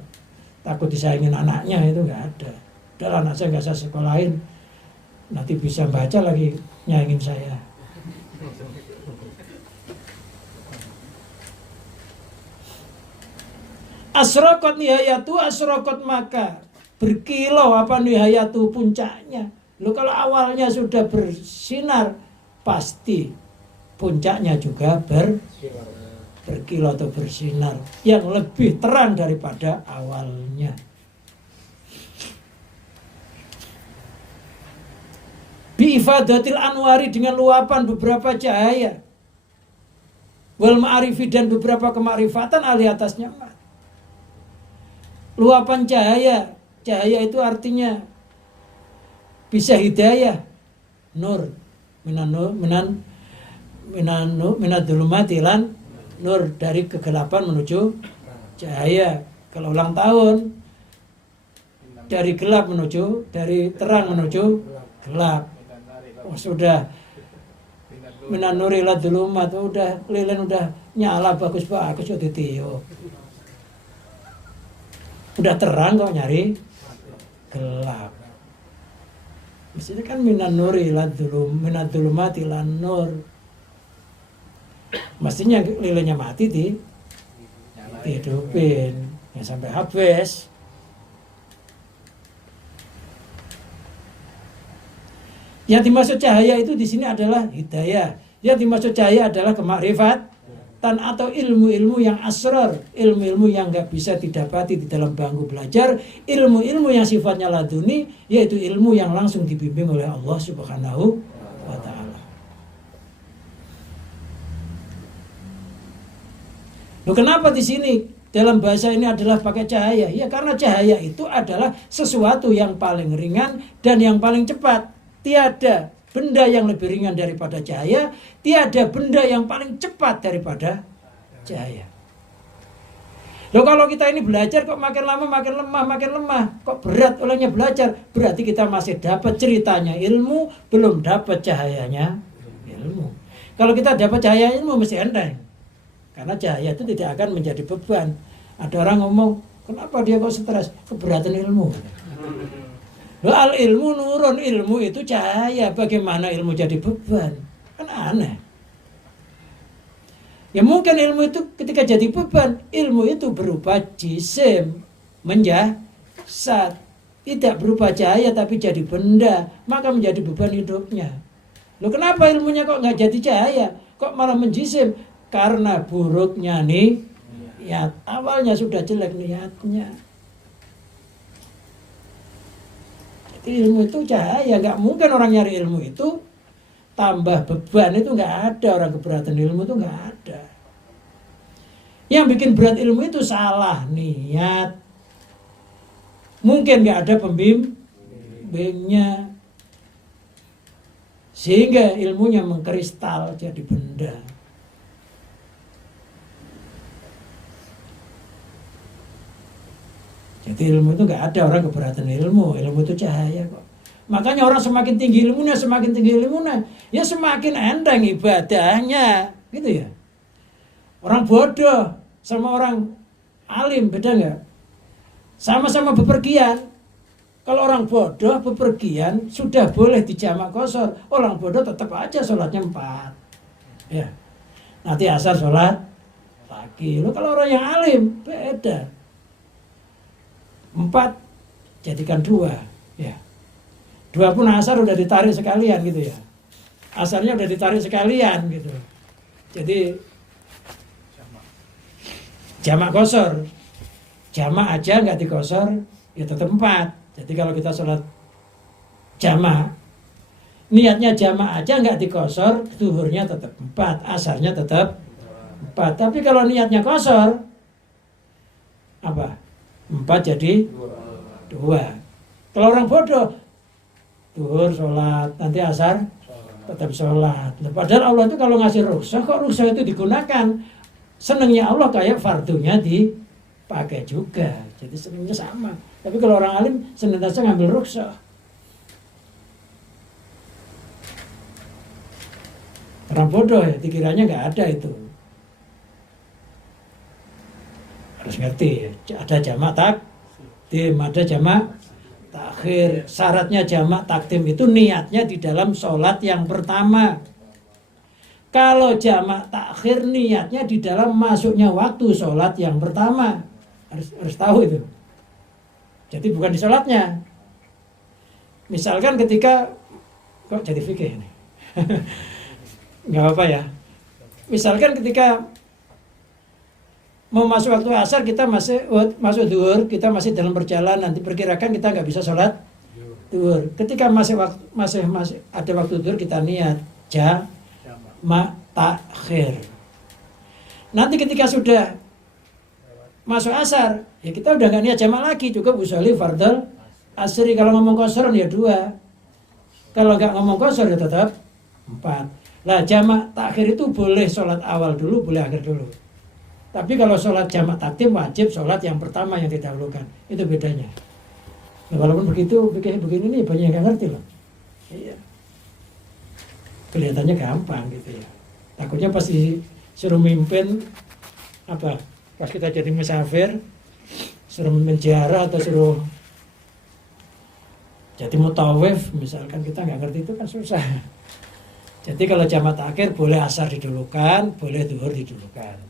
takut disaingin anaknya, itu gak ada. Udah anak saya gak saya sekolahin, nanti bisa baca lagi nyaingin saya. Asrokot nihayatu asrokot maka berkilau apa nihayatu puncaknya. Loh, kalau awalnya sudah bersinar, pasti puncaknya juga berkilau atau bersinar yang lebih terang daripada awalnya. Bi'ifadatil anwari dengan luapan beberapa cahaya. Wal ma'arifi dan beberapa kemakrifatan alih atasnya. Luapan cahaya. Cahaya itu artinya bisa hidayah, nur, minadulumati lan nur, dari kegelapan menuju cahaya. Kalau ulang tahun, dari gelap menuju, dari terang menuju gelap. Oh, sudah minanuri ila dulumat, udah lilin udah nyala bagus-bagus udah ditiup. Udah terang kok nyari gelap. Mestinya kan minanuri ila dulum, minadulumati lan nur. Mestinya lilinnya mati dihidupin ya sampai habis. Yang dimaksud cahaya itu di sini adalah hidayah. Yang dimaksud cahaya adalah kemakrifatan atau ilmu-ilmu yang asrar, ilmu-ilmu yang nggak bisa didapati di dalam bangku belajar, ilmu-ilmu yang sifatnya laduni, yaitu ilmu yang langsung dibimbing oleh Allah Subhanahu wa Ta'ala. Loh, kenapa di sini dalam bahasa ini adalah pakai cahaya? Ya karena cahaya itu adalah sesuatu yang paling ringan dan yang paling cepat. Tiada benda yang lebih ringan daripada cahaya, tiada benda yang paling cepat daripada cahaya. Loh, kalau kita ini belajar kok makin lama makin lemah, kok berat olehnya belajar, berarti kita masih dapat ceritanya ilmu, belum dapat cahayanya ilmu. Kalau kita dapat cahaya ilmu mesti enteng, karena cahaya itu tidak akan menjadi beban. Ada orang ngomong, kenapa dia kok stres? Keberatan ilmu. Loh, al ilmu nurun, ilmu itu cahaya, bagaimana ilmu jadi beban? Kan aneh. Ya mungkin ilmu itu ketika jadi beban, ilmu itu berupa jisim, menjasad, tidak berupa cahaya tapi jadi benda, maka menjadi beban hidupnya. Loh, kenapa ilmunya kok nggak jadi cahaya, kok malah menjisim? Karena buruknya niat, awalnya sudah jelek niatnya. Jadi ilmu itu cahaya, nggak mungkin orang nyari ilmu itu tambah beban, itu nggak ada. Orang keberatan ilmu itu nggak ada. Yang bikin berat ilmu itu salah niat. Mungkin nggak ada pembimbingnya, sehingga ilmunya mengkristal jadi benda. Jadi ilmu itu nggak ada orang keberatan ilmu. Ilmu itu cahaya kok. Makanya orang semakin tinggi ilmunya, ya semakin enteng ibadahnya, gitu ya. Orang bodoh sama orang alim beda nggak? Sama-sama bepergian. Kalau orang bodoh bepergian sudah boleh dijamak qashar, orang bodoh tetap aja sholatnya 4. Ya, nanti asar sholat lagi. Lo kalau orang yang alim beda, 4 jadikan 2, ya. 2 pun asar udah ditarik sekalian gitu ya. Asarnya udah ditarik sekalian gitu. Jadi jamak qashar. Jamak aja nggak diqashar, ya tetap 4. Jadi kalau kita sholat jamak, niatnya jamak aja nggak diqashar, zuhurnya tetap 4, asarnya tetap 4. Tapi kalau niatnya qashar, apa? 4 jadi 2. Kalau orang bodoh, zuhur sholat, nanti asar tetap sholat. Padahal Allah itu kalau ngasih rukhsah, kok rukhsah itu digunakan? Senangnya Allah kayak fardunya dipakai juga. Jadi senangnya sama. Tapi kalau orang alim senantiasa ngambil rukhsah. Orang bodoh ya, dikiranya nggak ada itu. Harus ngerti ya. Ada jamak takdim, ada jamak takhir. Syaratnya jamak takdim itu niatnya di dalam sholat yang pertama. Kalau jamak takhir niatnya di dalam masuknya waktu sholat yang pertama. Harus tahu itu. Jadi bukan di sholatnya. Misalkan ketika, kok jadi fikih ini? Nggak apa-apa ya. Misalkan ketika mau masuk waktu asar, kita masuk zuhur, kita masih dalam perjalanan, diperkirakan kita nggak bisa sholat zuhur. Ketika masih ada waktu zuhur, kita niat jamak takhir. Nanti ketika sudah masuk asar, ya kita udah nggak niat jamak lagi, cukup usolli fardal asri. Kalau ngomong qashar ya 2, kalau nggak ngomong qashar ya tetap 4. Lah jamak takhir itu boleh sholat awal dulu, boleh akhir dulu. Tapi kalau sholat jamak takdim wajib sholat yang pertama yang didahulukan. Itu bedanya. Nah, walaupun begitu, begini nih banyak yang nggak ngerti loh. Iya. Kelihatannya gampang gitu ya. Takutnya pas disuruh mimpin apa? Pas kita jadi musafir, suruh mimpin ziarah atau suruh jadi mutawif, misalkan kita nggak ngerti, itu kan susah. Jadi kalau jamak takhir boleh asar didulukan, boleh zuhur didulukan.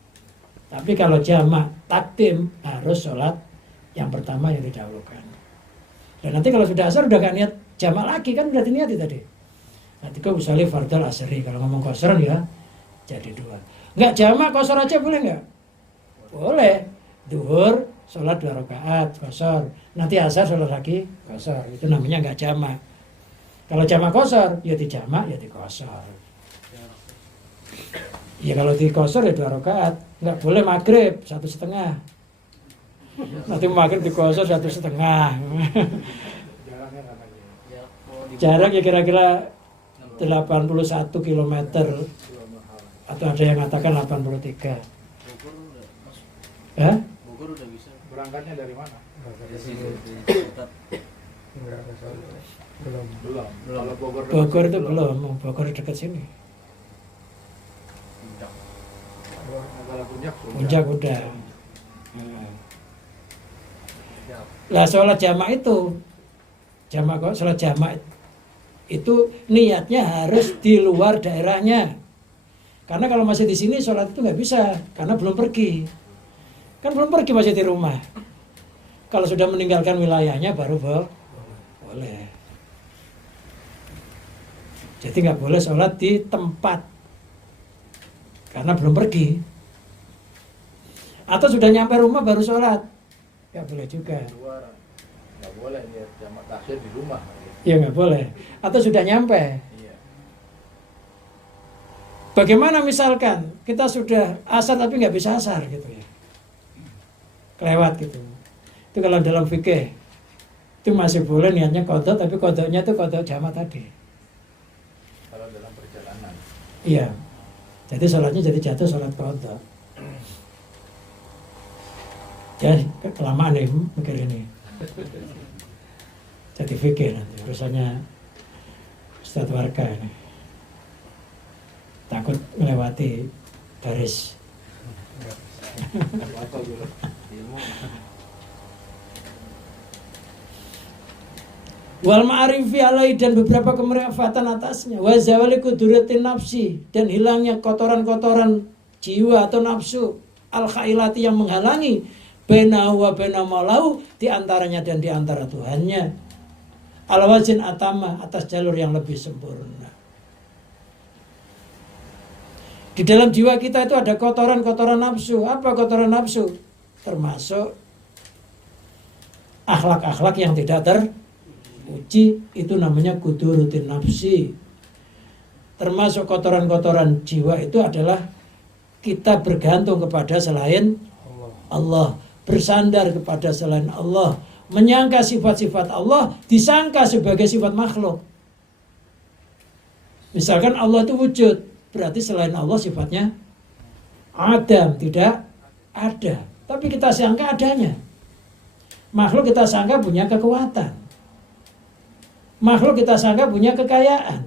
Tapi kalau jamak takdim harus sholat yang pertama yang didahulukan. Dan nanti kalau sudah asar udah gak niat jamak lagi, kan udah diniati tadi. Nanti kau usolli fardal asri. Kalau ngomong qashar ya jadi 2. Nggak jamak qashar aja boleh nggak? Boleh. Zuhur sholat 2 rakaat qashar. Nanti asar sholat lagi qashar. Itu namanya nggak jamak. Kalau jamak qashar ya dijamak ya di qashar. Ya kalau di qashar ya 2 rakaat. Nggak boleh maghrib 1,5. Nanti maghrib di qashar 1,5. Jarak ya kira-kira 81 kilometer, atau ada yang mengatakan 83. Bogor udah masuk. Ya? Bogor udah bisa. Berangkatnya dari mana? Dari sini di dekat. Belum. Kalau Bogor itu belum, Bogor dekat sini. Puncak. Kalau Puncak udah. Lah sholat jamak itu, sholat jamak itu niatnya harus di luar daerahnya. Karena kalau masih di sini sholat itu nggak bisa, karena belum pergi. Kan belum pergi, masih di rumah. Kalau sudah meninggalkan wilayahnya baru boleh. Jadi nggak boleh sholat di tempat, karena belum pergi. Atau sudah nyampe rumah baru sholat, nggak boleh juga. luar nggak boleh ya, jamak tasyahud di rumah. Ya nggak boleh. Atau sudah nyampe. Iya. Bagaimana misalkan kita sudah asar tapi nggak bisa asar gitu ya, kelewat gitu. Itu kalau dalam fikih itu masih boleh niatnya qadha, tapi qadhanya itu qadha jamak tadi. Kalau dalam perjalanan. Iya. Jadi sholatnya jadi jatuh sholat qadha. Ya kelamaan nih mikir ini. Jadi fikih nanti urusannya Ustadz Warga ini. Takut melewati garis. Apa dulu? Ilmu. Wal ma'arifi alai, dan beberapa kemerifatan atasnya. Wa zawali kuduratin nafsi, dan hilangnya kotoran-kotoran jiwa atau nafsu. Al-khailati, yang menghalangi bainahu wa baina maulahu, di antaranya dan di antara Tuhannya. Al-wazin atama, atas jalur yang lebih sempurna. Di dalam jiwa kita itu ada kotoran-kotoran nafsu. Apa kotoran nafsu? Termasuk akhlak-akhlak yang tidak teruji, itu namanya kudurutin nafsi. Termasuk kotoran-kotoran jiwa itu adalah kita bergantung kepada selain Allah, bersandar kepada selain Allah, menyangka sifat-sifat Allah disangka sebagai sifat makhluk. Misalkan Allah itu wujud, berarti selain Allah sifatnya adam, tidak ada. Tapi kita sangka adanya. Makhluk kita sangka punya kekuatan. Makhluk kita sangka punya kekayaan.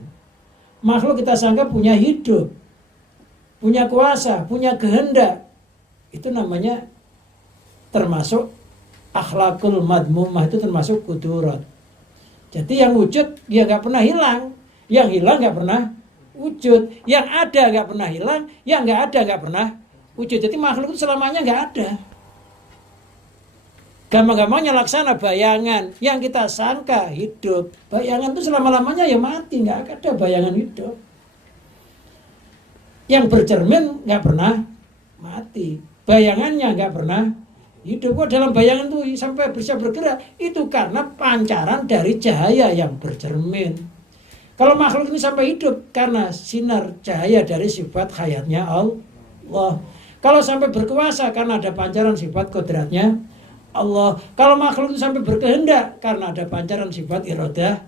Makhluk kita sangka punya hidup, punya kuasa, punya kehendak. Itu namanya termasuk akhlakul madmumah, itu termasuk kudurat. Jadi yang wujud dia nggak pernah hilang, yang hilang nggak pernah wujud, yang ada nggak pernah hilang, yang nggak ada nggak pernah wujud. Jadi makhluk itu selamanya nggak ada. Gampang-gampangnya laksana bayangan yang kita sangka hidup. Bayangan itu selama-lamanya ya mati, nggak ada bayangan hidup. Yang bercermin nggak pernah mati, bayangannya nggak pernah hidup. Kok dalam bayangan itu sampai bisa bergerak? Itu karena pancaran dari cahaya yang bercermin. Kalau makhluk ini sampai hidup karena sinar cahaya dari sifat hayatnya Allah. Kalau sampai berkuasa karena ada pancaran sifat kodratnya Allah. Kalau makhluk itu sampai berkehendak karena ada pancaran sifat iradah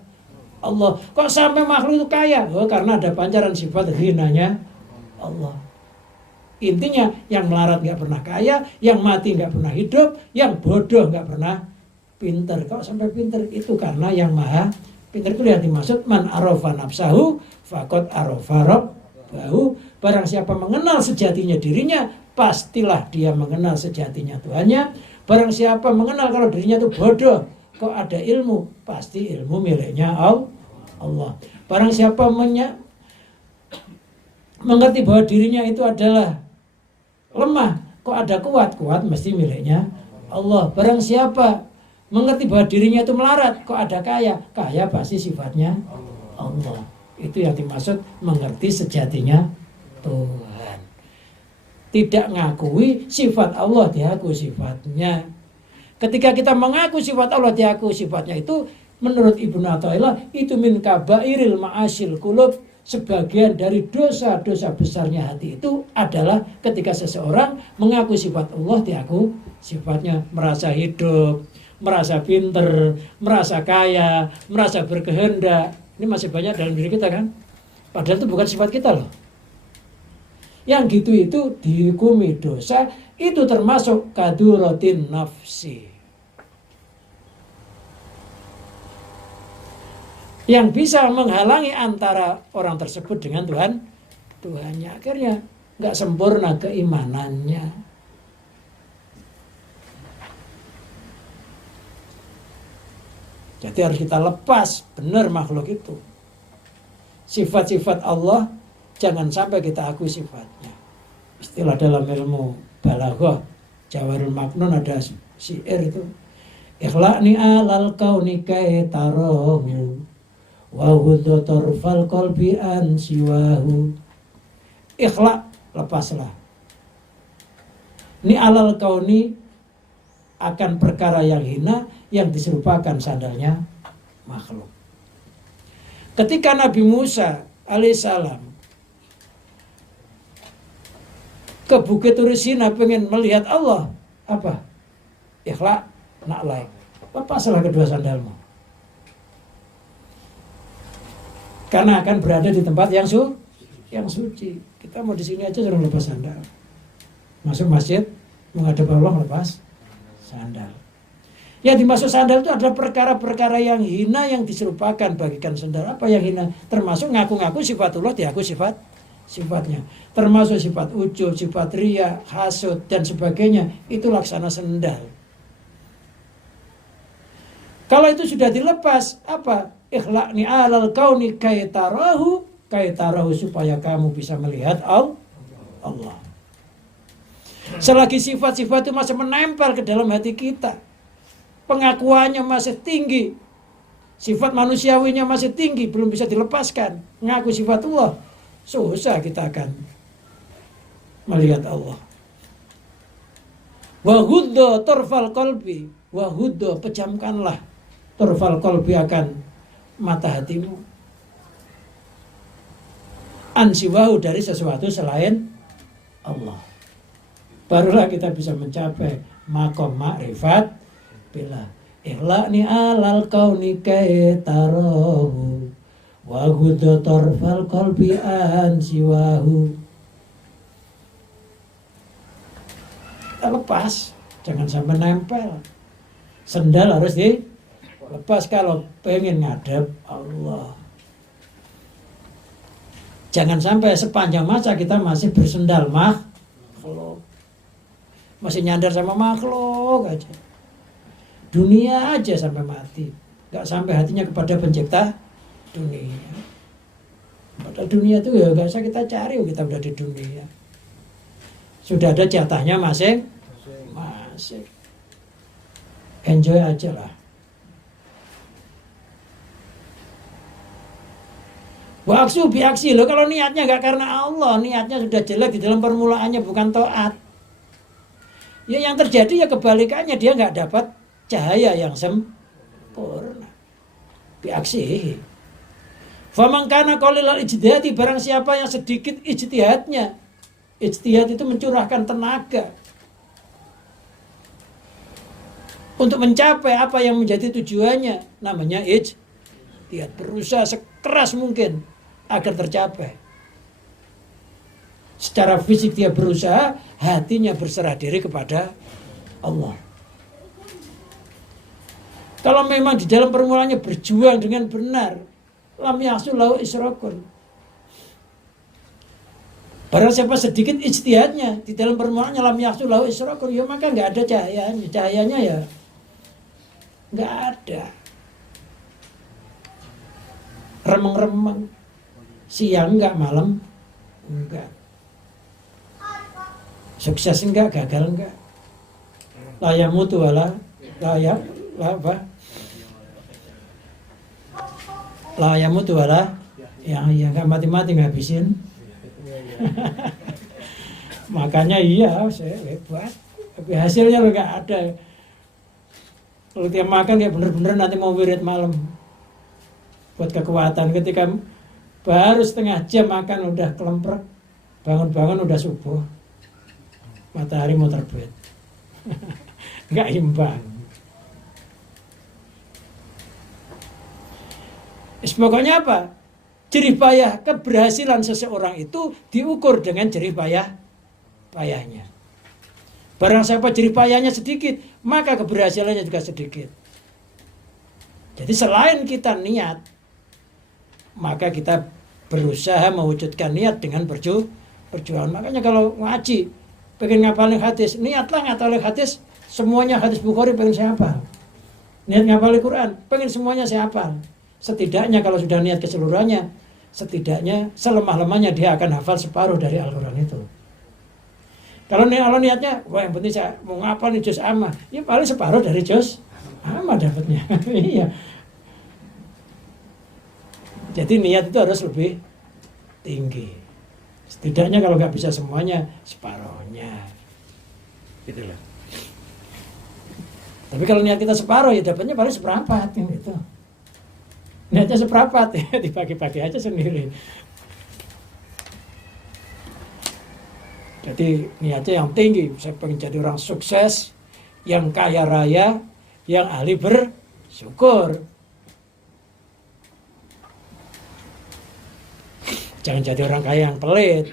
Allah. Kok sampai makhluk itu kaya? Oh, karena ada pancaran sifat ghinanya Allah. Intinya yang melarat nggak pernah kaya, yang mati nggak pernah hidup, yang bodoh nggak pernah pinter. Kalau sampai pinter itu karena yang maha pinter. Itu yang dimaksud man arafa nafsahu faqad arafa rabbahu. Barang siapa mengenal sejatinya dirinya, pastilah dia mengenal sejatinya Tuhannya. Barang siapa mengenal kalau dirinya itu bodoh, kok ada ilmu, pasti ilmu miliknya Allah. Barang siapa mengerti bahwa dirinya itu adalah lemah, kok ada kuat mesti miliknya Allah. Barang siapa mengerti bahwa dirinya itu melarat, kok ada kaya pasti sifatnya Allah. Itu yang dimaksud mengerti sejatinya Tuhan. Tidak ngakui sifat Allah, diakui sifatnya. Ketika kita mengaku sifat Allah, diakui sifatnya, itu menurut Ibnu Athaillah itu min kabairil ma'asil qulub, sebagian dari dosa-dosa besarnya hati itu adalah ketika seseorang mengaku sifat Allah, diaku sifatnya, merasa hidup, merasa pinter, merasa kaya, merasa berkehendak. Ini masih banyak dalam diri kita kan? Padahal itu bukan sifat kita loh. Yang gitu itu dihukumi dosa, itu termasuk kaduratin nafsi. Yang bisa menghalangi antara orang tersebut dengan Tuhannya. Akhirnya nggak sempurna keimanannya. Jadi harus kita lepas benar makhluk itu. Sifat-sifat Allah jangan sampai kita akui sifatnya. Istilah dalam ilmu balaghah Jawahirul Maknun ada syair itu. Ikhlaqni alal kauni kaitarahu wa huddu tarfal qalbi an siwahu. Ikhlaq, lepaslah. Ni alal kauni akan perkara yang hina yang diserupakan sandalnya makhluk. Ketika Nabi Musa alaihissalam ke Bukit Turi Sina pengen melihat Allah, apa? Ikhlaq, na'laik. Lepaslah kedua sandalmu. Karena akan berada di tempat yang suci. Kita mau di sini aja suruh lepas sandal. Masuk masjid, menghadap Allah lepas sandal. Yang dimaksud sandal itu adalah perkara-perkara yang hina yang diserupakan bagikan sandal. Apa yang hina? Termasuk ngaku-ngaku sifatullah diaku sifatnya. Termasuk sifat ujub, sifat riya, hasud dan sebagainya. Itu laksana sandal. Kalau itu sudah dilepas, apa? Ikhlaqni alal kauni kaitarahu supaya kamu bisa melihat Allah. Selagi sifat-sifat itu masih menempel ke dalam hati kita, pengakuannya masih tinggi, sifat manusiawinya masih tinggi, belum bisa dilepaskan, ngaku sifat Allah, susah kita akan melihat Allah. Wahuddo torfal kolbi, wahuddo pejamkanlah torfal kolbi akan mata hatimu, ansiwahu dari sesuatu selain Allah. Barulah kita bisa mencapai makom ma'rifat billah. Ikhlaqni alal kauni kaitarahu wa hudda tarfal qalbi an siwahu. Kita lepas, jangan sampai nempel. Sendal harus dilepas kalau pengen ngadep Allah. Jangan sampai sepanjang masa kita masih bersendal makhluk. Masih nyandar sama makhluk aja. Dunia aja sampai mati. Gak sampai hatinya kepada pencipta dunia. Padahal dunia itu ya gak usah kita cari, kita udah di dunia. Sudah ada jatahnya masing. Enjoy aja lah. Waksu biaksi loh, kalau niatnya gak karena Allah, niatnya sudah jelek di dalam permulaannya bukan taat. Ya yang terjadi ya kebalikannya, dia nggak dapat cahaya yang sempurna. Biaksi. Faman kana qalilal ijtihadi, barang siapa yang sedikit ijtihadnya. Ijtihad itu mencurahkan tenaga untuk mencapai apa yang menjadi tujuannya, namanya ijtihad. Berusaha sekeras mungkin agar tercapai. Secara fisik dia berusaha, hatinya berserah diri kepada Allah. Kalau memang di dalam permulaannya berjuang dengan benar, lam yahsul lahu israkun. Barang siapa sedikit ijtihadnya di dalam permulaannya lam yahsul lahu israkun, ya maka nggak ada cahayanya. Cahayanya ya nggak ada. Remeng-remeng, siang enggak, malam enggak. Sukses enggak, gagal enggak. La yamutu wala la apa? La yamutu wala yang enggak mati-mati ngabisin. Makanya iya, saya hebat. Tapi hasilnya enggak ada. Kalau dia makan kayak bener-bener nanti mau wirid malam. Buat kekuatan, ketika baru setengah jam makan udah kelemprek, bangun-bangun udah subuh. Matahari mau terbit. Nggak imbang. Pokoknya apa? Jerih payah keberhasilan seseorang itu diukur dengan jerih payahnya. Barang siapa jerih payahnya sedikit, maka keberhasilannya juga sedikit. Jadi selain kita niat, maka kita berusaha mewujudkan niat dengan perjuangan. Makanya kalau ngaji, pengen ngapalin hadis, niatlah ngapalin hadis, semuanya hadis Bukhari pengen saya hafal. Niat ngapalin Quran, pengen semuanya saya hafal. Setidaknya kalau sudah niat keseluruhannya, setidaknya selemah-lemahnya dia akan hafal separuh dari Al-Quran itu. Kalau niatnya, wah yang penting saya mau ngapal nih juz amma, ya paling separuh dari juz amma dapatnya. Iya. Jadi niat itu harus lebih tinggi. Setidaknya kalau nggak bisa semuanya, separuhnya. Gitu loh. Tapi kalau niat kita separuh, ya dapatnya paling seperempat kan gitu. Niatnya seperempat ya, dibagi-bagi aja sendiri. Jadi niatnya yang tinggi, saya pengen jadi orang sukses, yang kaya raya, yang ahli bersyukur. Jangan jadi orang kaya yang pelit.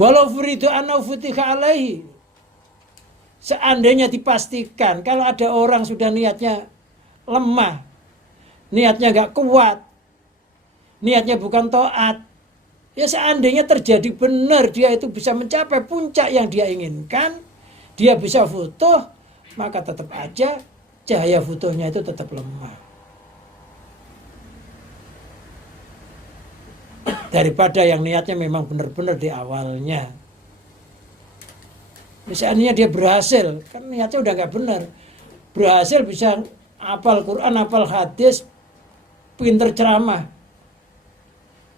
Walau furidu anau futiha alaihi. Seandainya dipastikan kalau ada orang sudah niatnya lemah, niatnya gak kuat, niatnya bukan taat, ya seandainya terjadi benar dia itu bisa mencapai puncak yang dia inginkan, dia bisa futuh, maka tetap aja cahaya futuhnya itu tetap lemah. Daripada yang niatnya memang benar-benar di awalnya. Misalnya dia berhasil, kan niatnya udah gak benar. Berhasil bisa hafal Quran, hafal hadis, pinter ceramah.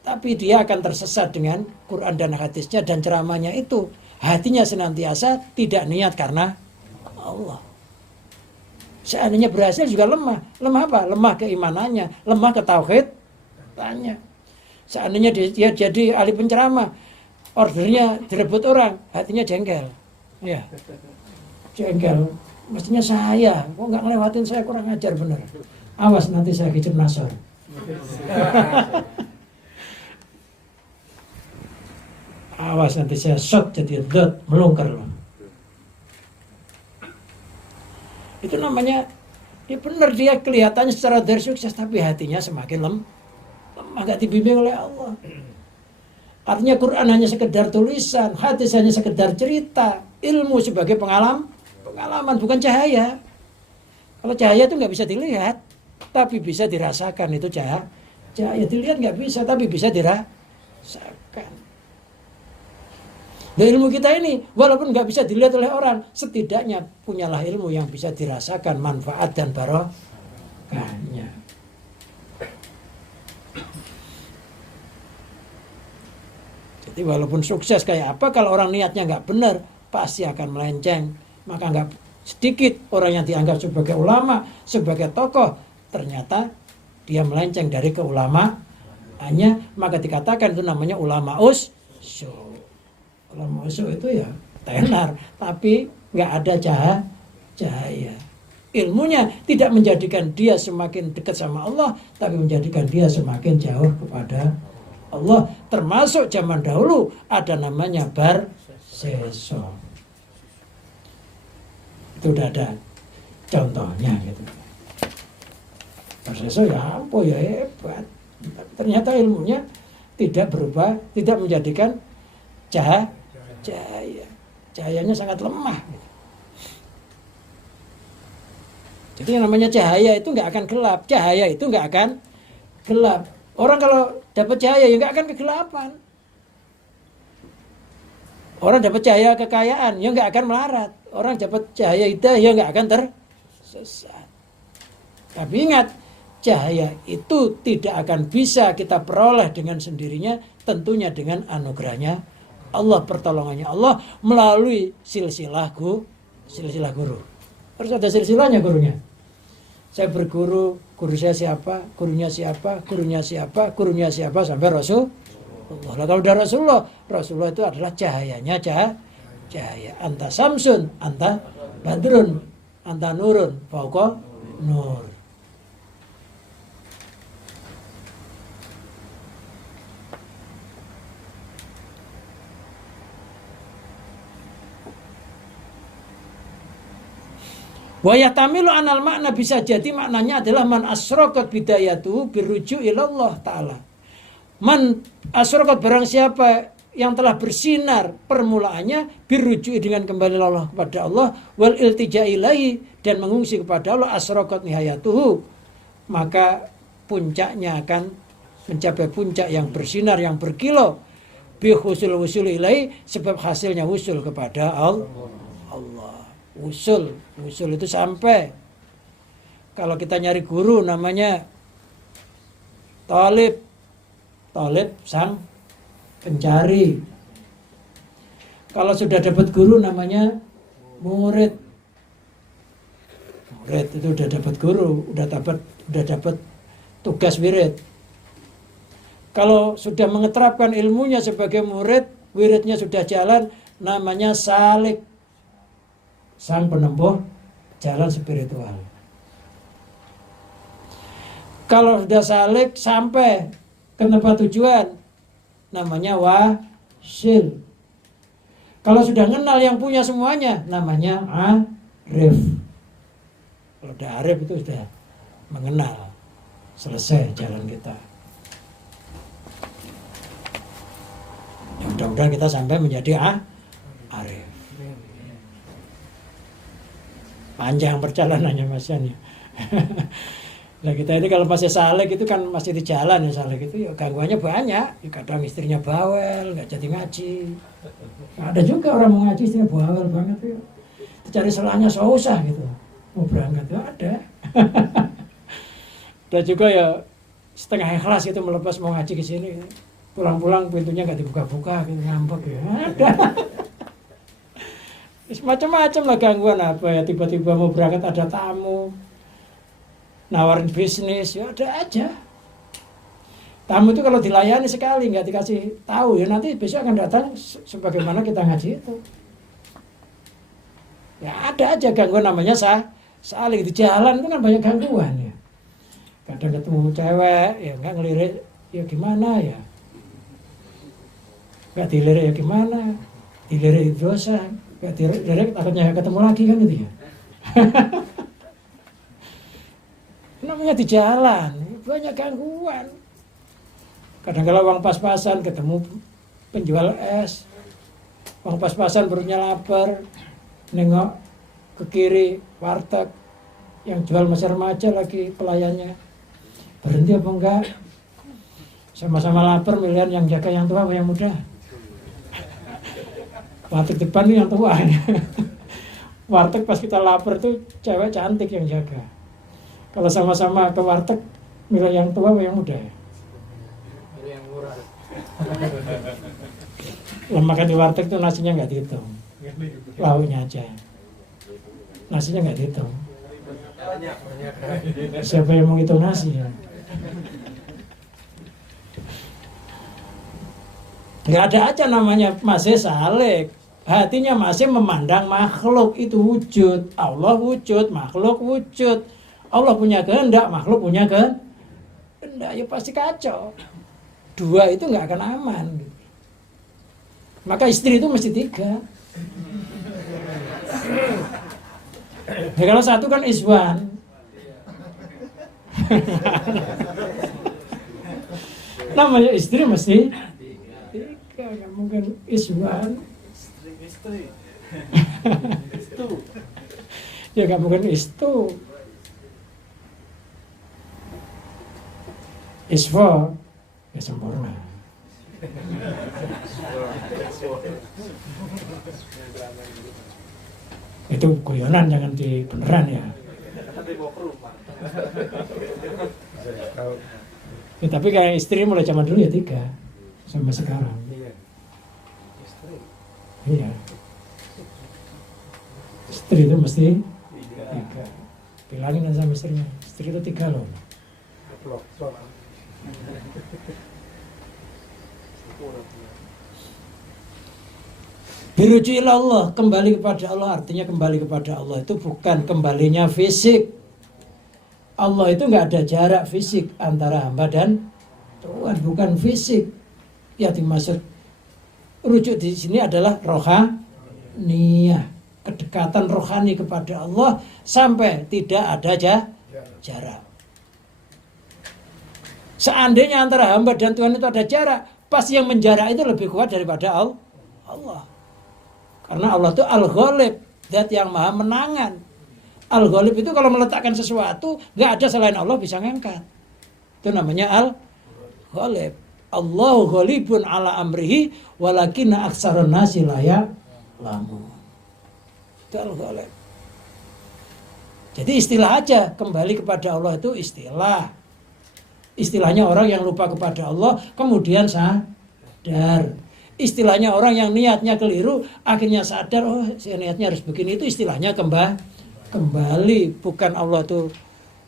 Tapi dia akan tersesat dengan Quran dan hadisnya dan ceramahnya itu. Hatinya senantiasa tidak niat karena Allah. Seandainya berhasil juga lemah. Lemah apa? Lemah keimanannya, lemah ketauhidannya. Seandainya dia jadi ahli penceramah, ordernya direbut orang, hatinya jengkel. Ya, jengkel. Mestinya saya, kok nggak ngelewatin saya, kurang ajar bener. Awas nanti saya hijab nasor. Awas nanti saya shot jadi dot melungker loh. Itu namanya, ya benar dia kelihatannya secara dari sukses, tapi hatinya semakin lemah, gak dibimbing oleh Allah. Artinya Quran hanya sekedar tulisan, hadis hanya sekedar cerita, ilmu sebagai pengalaman bukan cahaya. Kalau cahaya itu nggak bisa dilihat, tapi bisa dirasakan. Itu cahaya dilihat nggak bisa, tapi bisa dirasakan. Nah, ilmu kita ini walaupun nggak bisa dilihat oleh orang, setidaknya punyalah ilmu yang bisa dirasakan manfaat dan barokahnya. Jadi walaupun sukses kayak apa, kalau orang niatnya nggak benar, pasti akan melenceng. Maka nggak sedikit orang yang dianggap sebagai ulama, sebagai tokoh, ternyata dia melenceng dari keulamaannya. Maka dikatakan itu namanya ulama usyu. Ulama usyu itu ya tenar, tapi nggak ada cahaya. Ilmunya tidak menjadikan dia semakin dekat sama Allah, tapi menjadikan dia semakin jauh kepada Allah. Termasuk zaman dahulu ada namanya barseso. Itu udah ada contohnya gitu. Barseso ya ampun ya hebat. Ternyata ilmunya tidak berubah, tidak menjadikan cahaya. Cahayanya sangat lemah. Jadi yang namanya cahaya itu nggak akan gelap. Cahaya itu nggak akan gelap. Orang kalau dapat cahaya ya nggak akan kegelapan. Orang dapat cahaya kekayaan ya nggak akan melarat. Orang dapat cahaya hidayah ya nggak akan tersesat. Tapi ingat, cahaya itu tidak akan bisa kita peroleh dengan sendirinya, tentunya dengan anugerahnya Allah, pertolongannya Allah melalui silsilah guru. Harus ada silsilahnya gurunya. Saya berguru, guru saya siapa, gurunya siapa, gurunya siapa, gurunya siapa sampai Rasulullah. Kalau udah Rasulullah itu adalah cahayanya cahaya. Anta samsun, anta badrun, anta nurun fauqa nur. Wa yahtamilu anal makna, bisa jadi maknanya adalah man asyraqat bidayatuhu birruju' ilallah ta'ala. Man asyraqat, barang siapa yang telah bersinar permulaannya birruju' dengan kembali Allah kepada Allah, wal iltija ilaihi, dan mengungsi kepada Allah, asyraqat nihayatuhu, maka puncaknya akan mencapai puncak yang bersinar, yang berkilau, bi husul ilaihi, sebab hasilnya usul kepada Allah. Usul itu sampai. Kalau kita nyari guru namanya talib sang pencari. Kalau sudah dapat guru namanya murid itu udah dapat guru, udah dapat tugas wirid. Kalau sudah mengeterapkan ilmunya sebagai murid, wiridnya sudah jalan, namanya salik, sang penempuh jalan spiritual. Kalau sudah salik sampai ke tempat tujuan, namanya wasil. Kalau sudah kenal yang punya semuanya, namanya arif. Kalau udah arif itu sudah mengenal, selesai jalan kita. Ya, mudah-mudahan kita sampai menjadi arif. Panjang perjalanannya Mas Yan. Nah kita ini kalau masih salik itu kan masih di jalan ya, salik itu ya gangguannya banyak. Ya, kadang istrinya bawel, nggak jadi ngaji. Ada juga orang mau ngaji istrinya bawel banget ya. Cari selanya susah gitu. Mau berangkat ya ada. Dan juga ya setengah ikhlas itu melepas mau ngaji ke sini. Pulang-pulang pintunya nggak dibuka-buka gitu, ngambek ya. Ada. Macam-macam lah gangguan apa ya, tiba-tiba mau berangkat ada tamu nawarin bisnis, ya ada aja. Tamu itu kalau dilayani sekali nggak dikasih tahu ya nanti besok akan datang sebagaimana kita ngaji itu. Ya ada aja gangguan, namanya saling di jalan itu kan banyak gangguan ya. Kadang ketemu cewek ya nggak ngelirik ya gimana ya, nggak dilirik ya gimana, dilirik dosa. Gak direct takutnya ketemu lagi kan gitu ya. Namanya di jalan banyak gangguan. Kadang-kadang uang pas-pasan ketemu penjual es, uang pas-pasan perutnya lapar, nengok ke kiri warteg yang jual masih remaja lagi pelayannya, berhenti apa enggak, sama-sama lapar, milihan yang jaga yang tua apa yang muda. Warteg depan ini yang tua. Warteg pas kita lapar tuh cewek cantik yang jaga. Kalau sama-sama ke warteg, milih yang tua atau yang muda ya? Milih yang murah. Makan di warteg tuh nasinya nggak dihitung, lauknya aja. Nasinya nggak dihitung. Siapa yang mau hitung nasi ya? Nggak ada aja namanya masih salik. Hatinya masih memandang makhluk itu wujud. Allah wujud, makhluk wujud. Allah punya kehendak, makhluk punya kehendak. Ya pasti kacau. Dua itu nggak akan aman. Maka istri itu mesti 3. Ya, kalau satu kan iswan. Namanya istri mesti 3, nggak mungkin iswan. Istri. Ya nggak mungkin istu. Iswa ya sempurna. Itu guyonan, jangan di beneran ya. Nanti bawa ke rumah. Ya, tapi kayak istri mulai zaman dulu ya 3 sampai sekarang. Istri. Iya. Istri itu mesti 3. Bilangin sama istrinya, istri itu 3 loh. Biruju ilallah, kembali kepada Allah, artinya kembali kepada Allah itu bukan kembalinya fisik. Allah itu nggak ada jarak fisik antara hamba dan Tuhan, bukan fisik. Ya dimaksud rujuk di sini adalah rohaniyah, kedekatan rohani kepada Allah sampai tidak ada jarak. Seandainya antara hamba dan Tuhan itu ada jarak, pasti yang menjarak itu lebih kuat daripada Allah. Karena Allah itu Al-Ghalib, zat yang maha menangan. Al-Ghalib itu kalau meletakkan sesuatu, nggak ada selain Allah bisa ngangkat. Itu namanya Al-Ghalib. Allahu ghalibun ala amrihi walakinna aktsarun nasi la ya'lamun. Itu Al-Ghalib. Jadi istilah aja, kembali kepada Allah itu istilah. Istilahnya orang yang lupa kepada Allah kemudian sadar. Istilahnya orang yang niatnya keliru akhirnya sadar, oh saya niatnya harus begini, itu istilahnya kembali. Bukan Allah tuh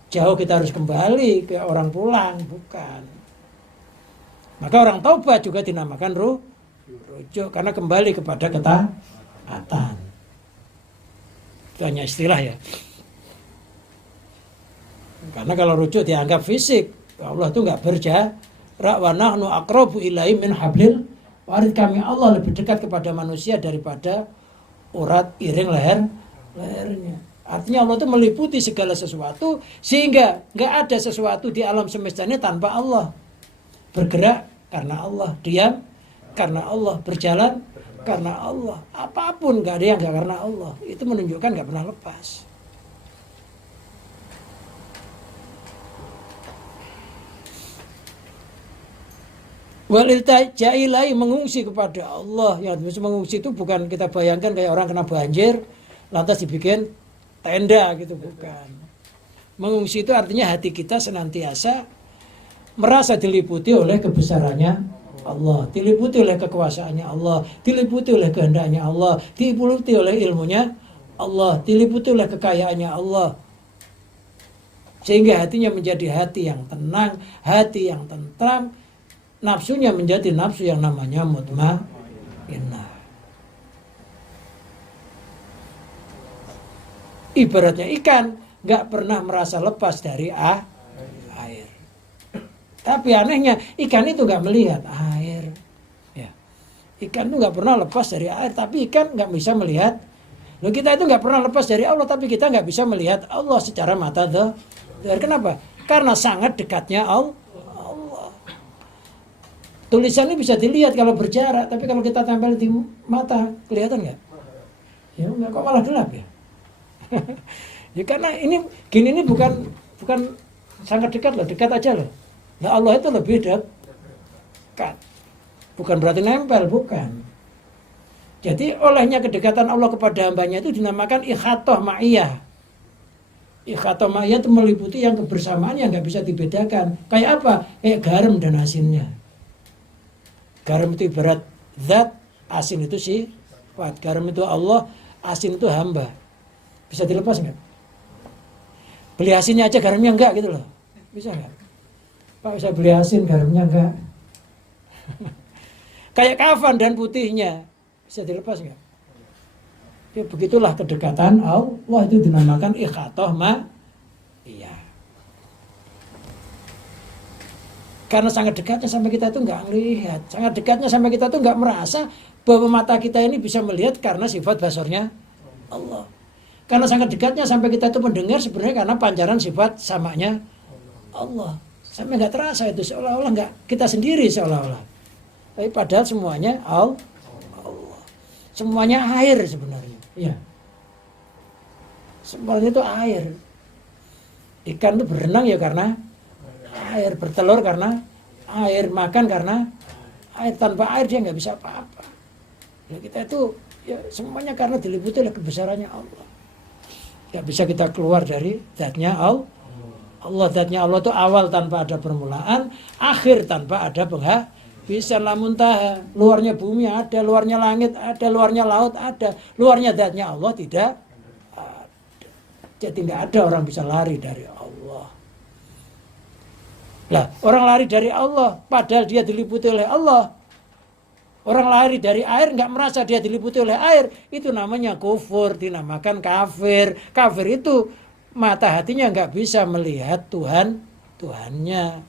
jauh kita harus kembali kayak orang pulang, bukan. Maka orang taubat juga dinamakan rujuk karena kembali kepada ketaatan. Itu hanya istilah ya. Karena kalau rujuk dianggap fisik, Allah itu nggak berjarak. Wa nahnu aqrabu ilaihi min hablil warid, kami Allah lebih dekat kepada manusia daripada urat iring lehernya. Artinya Allah itu meliputi segala sesuatu sehingga nggak ada sesuatu di alam semesta ini tanpa Allah. Bergerak karena Allah, diam karena Allah, berjalan karena Allah. Apapun nggak ada yang nggak karena Allah. Itu menunjukkan nggak pernah lepas. Waliltaja'ilai, mengungsi kepada Allah. Yang mengungsi itu bukan kita bayangkan kayak orang kena banjir lantas dibikin tenda gitu, bukan. Mengungsi itu artinya hati kita senantiasa merasa diliputi oleh kebesarannya Allah, diliputi oleh kekuasaannya Allah, diliputi oleh kehendaknya Allah, diliputi oleh ilmunya Allah, diliputi oleh kekayaannya Allah. Sehingga hatinya menjadi hati yang tenang, hati yang tentram. Nafsunya menjadi nafsu yang namanya mutmainnah. Ibaratnya ikan nggak pernah merasa lepas dari air. Tapi anehnya ikan itu nggak melihat air. Ya. Ikan itu nggak pernah lepas dari air, tapi ikan nggak bisa melihat. Loh, kita itu nggak pernah lepas dari Allah, tapi kita nggak bisa melihat Allah secara mata zahir. Kenapa? Karena sangat dekatnya Allah. Tulisannya bisa dilihat kalau berjarak, tapi kalau kita tempel di mata, kelihatan nggak? Ya nggak, kok malah gelap ya? Ya karena ini bukan sangat dekat loh, dekat aja loh. Nah Allah itu lebih dekat, bukan berarti nempel, bukan. Jadi olehnya kedekatan Allah kepada hambanya itu dinamakan ikhatoh ma'iyah. Ikhatoh ma'iyah itu meliputi yang kebersamaan yang nggak bisa dibedakan. Kayak apa? Kayak garam dan asinnya. Garam itu ibarat zat, asin itu sifat. Garam itu Allah, asin itu hamba. Bisa dilepas nggak? Beli asinnya aja garamnya enggak gitu loh. Bisa nggak? Pak bisa beli asin garamnya enggak? Kayak kafan dan putihnya. Bisa dilepas nggak? Ya, begitulah kedekatan Allah itu dinamakan ikhatoh ma'iyah. Karena sangat dekatnya sampai kita itu nggak melihat, sangat dekatnya sampai kita itu nggak merasa bahwa mata kita ini bisa melihat karena sifat basornya Allah. Karena sangat dekatnya sampai kita itu mendengar sebenarnya karena pancaran sifat samanya Allah. Sampai nggak terasa itu seolah-olah nggak kita sendiri seolah-olah. Tapi padahal semuanya Allah. Semuanya air sebenarnya. Ya. Semuanya itu air. Ikan itu berenang ya karena air, bertelur karena air, makan karena air. Tanpa air dia nggak bisa apa-apa. Ya, kita itu ya semuanya karena diliputi oleh kebesarannya Allah. Nggak bisa kita keluar dari zatnya Allah. Zatnya Allah itu awal tanpa ada permulaan, akhir tanpa ada bisa la muntaha. Luarnya bumi ada, luarnya langit ada, luarnya laut ada, luarnya zatnya Allah tidak ada. Jadi nggak ada orang bisa lari dari Allah. Lah, orang lari dari Allah padahal dia diliputi oleh Allah. Orang lari dari air nggak merasa dia diliputi oleh air, itu namanya kufur, dinamakan kafir. Kafir itu mata hatinya nggak bisa melihat Tuhannya.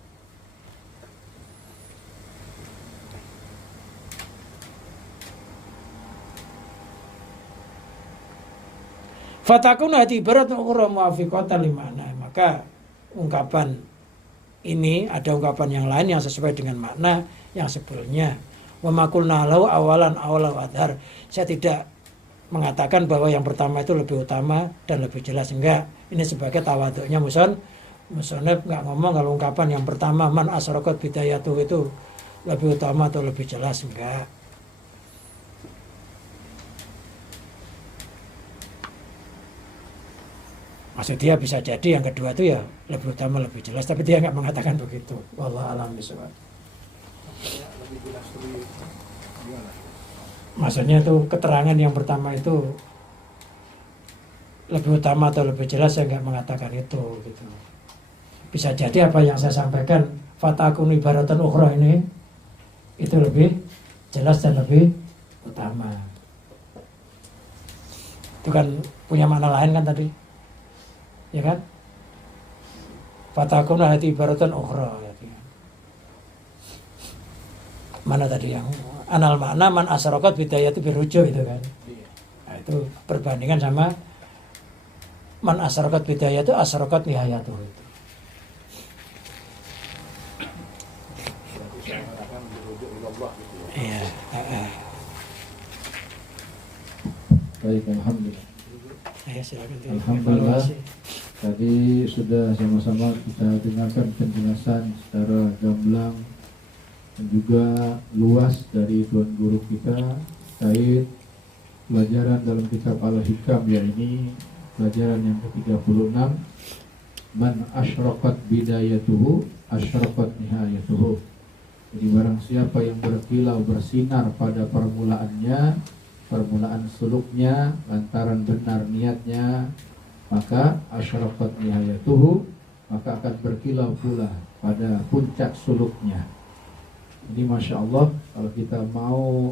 Fatakun hati ibarat ukhra muafiqatan limana. Maka ungkapan ini ada ungkapan yang lain yang sesuai dengan makna yang sebelumnya. Wa makulna lahu awalan adhar. Saya tidak mengatakan bahwa yang pertama itu lebih utama dan lebih jelas, enggak. Ini sebagai tawaduknya musonef enggak ngomong kalau ungkapan yang pertama man asrokat bidayatuh itu lebih utama atau lebih jelas, enggak. Maksud dia bisa jadi yang kedua itu ya lebih utama, lebih jelas, tapi dia nggak mengatakan begitu. Wallahu a'lam bishawab. Lebih jelas lebih gimana? Maksudnya itu keterangan yang pertama itu lebih utama atau lebih jelas, saya nggak mengatakan itu gitu. Bisa jadi apa yang saya sampaikan fatakun ibaratan ukhra ini itu lebih jelas dan lebih utama. Itu kan punya makna lain kan tadi, ya kan? Fatakun hati ibaratan ukhra gitu. Mana tadi yang anal makna man asrokat bidayah itu berujuk itu kan? Nah, itu perbandingan sama man asrokat bidayah itu asrokat nihayatuh itu. Seakan-akan dirujuk ilallah gitu ya. Iya. Baik, alhamdulillah. Ayo silakan. Alhamdulillah. Tadi sudah sama-sama kita dengarkan penjelasan secara gamblang dan juga luas dari Tuan Guru kita terkait pelajaran dalam kitab Al-Hikam, ya ini pelajaran yang ke-36. Man asyraqat bidayatuhu asyraqat nihayatuhu. Jadi barang siapa yang berkilau bersinar pada permulaannya, permulaan suluknya, lantaran benar niatnya, maka asyraqat nihayatuhu, maka akan berkilau pula pada puncak suluknya. Ini Masya Allah, kalau kita mau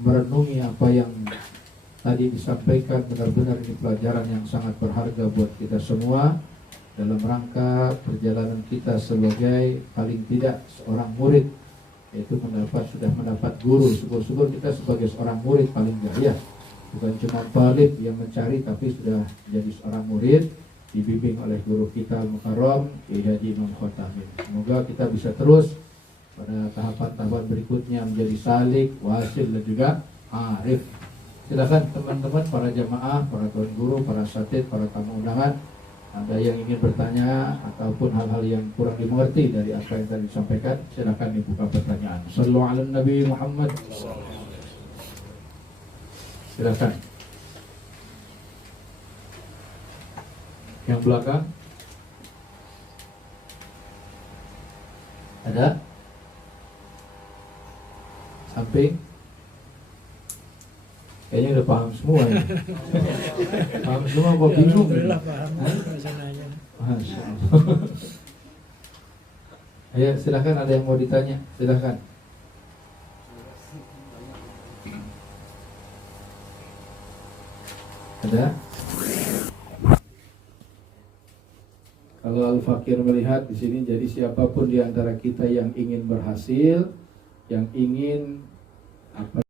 merenungi apa yang tadi disampaikan, benar-benar ini pelajaran yang sangat berharga buat kita semua dalam rangka perjalanan kita sebagai paling tidak seorang murid, yaitu sudah mendapat guru. Syukur-syukur kita sebagai seorang murid paling enggak ya, bukan cuma talib yang mencari, tapi sudah jadi seorang murid dibimbing oleh guru kita Al-Mukarram Kiai Haji Imam Khotamin. Semoga kita bisa terus pada tahapan-tahapan berikutnya menjadi salik, wasil dan juga arif. Silakan teman-teman para jamaah, para tuan guru, para satid, para tamu undangan, ada yang ingin bertanya ataupun hal-hal yang kurang dimengerti dari apa yang tadi disampaikan, silakan dibuka pertanyaan. Shallu ala Nabi Muhammad. Silakan. Yang belakang ada? Samping? Kayaknya udah paham semua ya. Paham semua kok bingung? Alhamdulillah paham. Masalahnya. Masya Allah. Ayo silakan, ada yang mau ditanya, silakan. Ada? Kalau Al-Fakir melihat di sini, jadi siapapun di antara kita yang ingin berhasil, yang ingin apa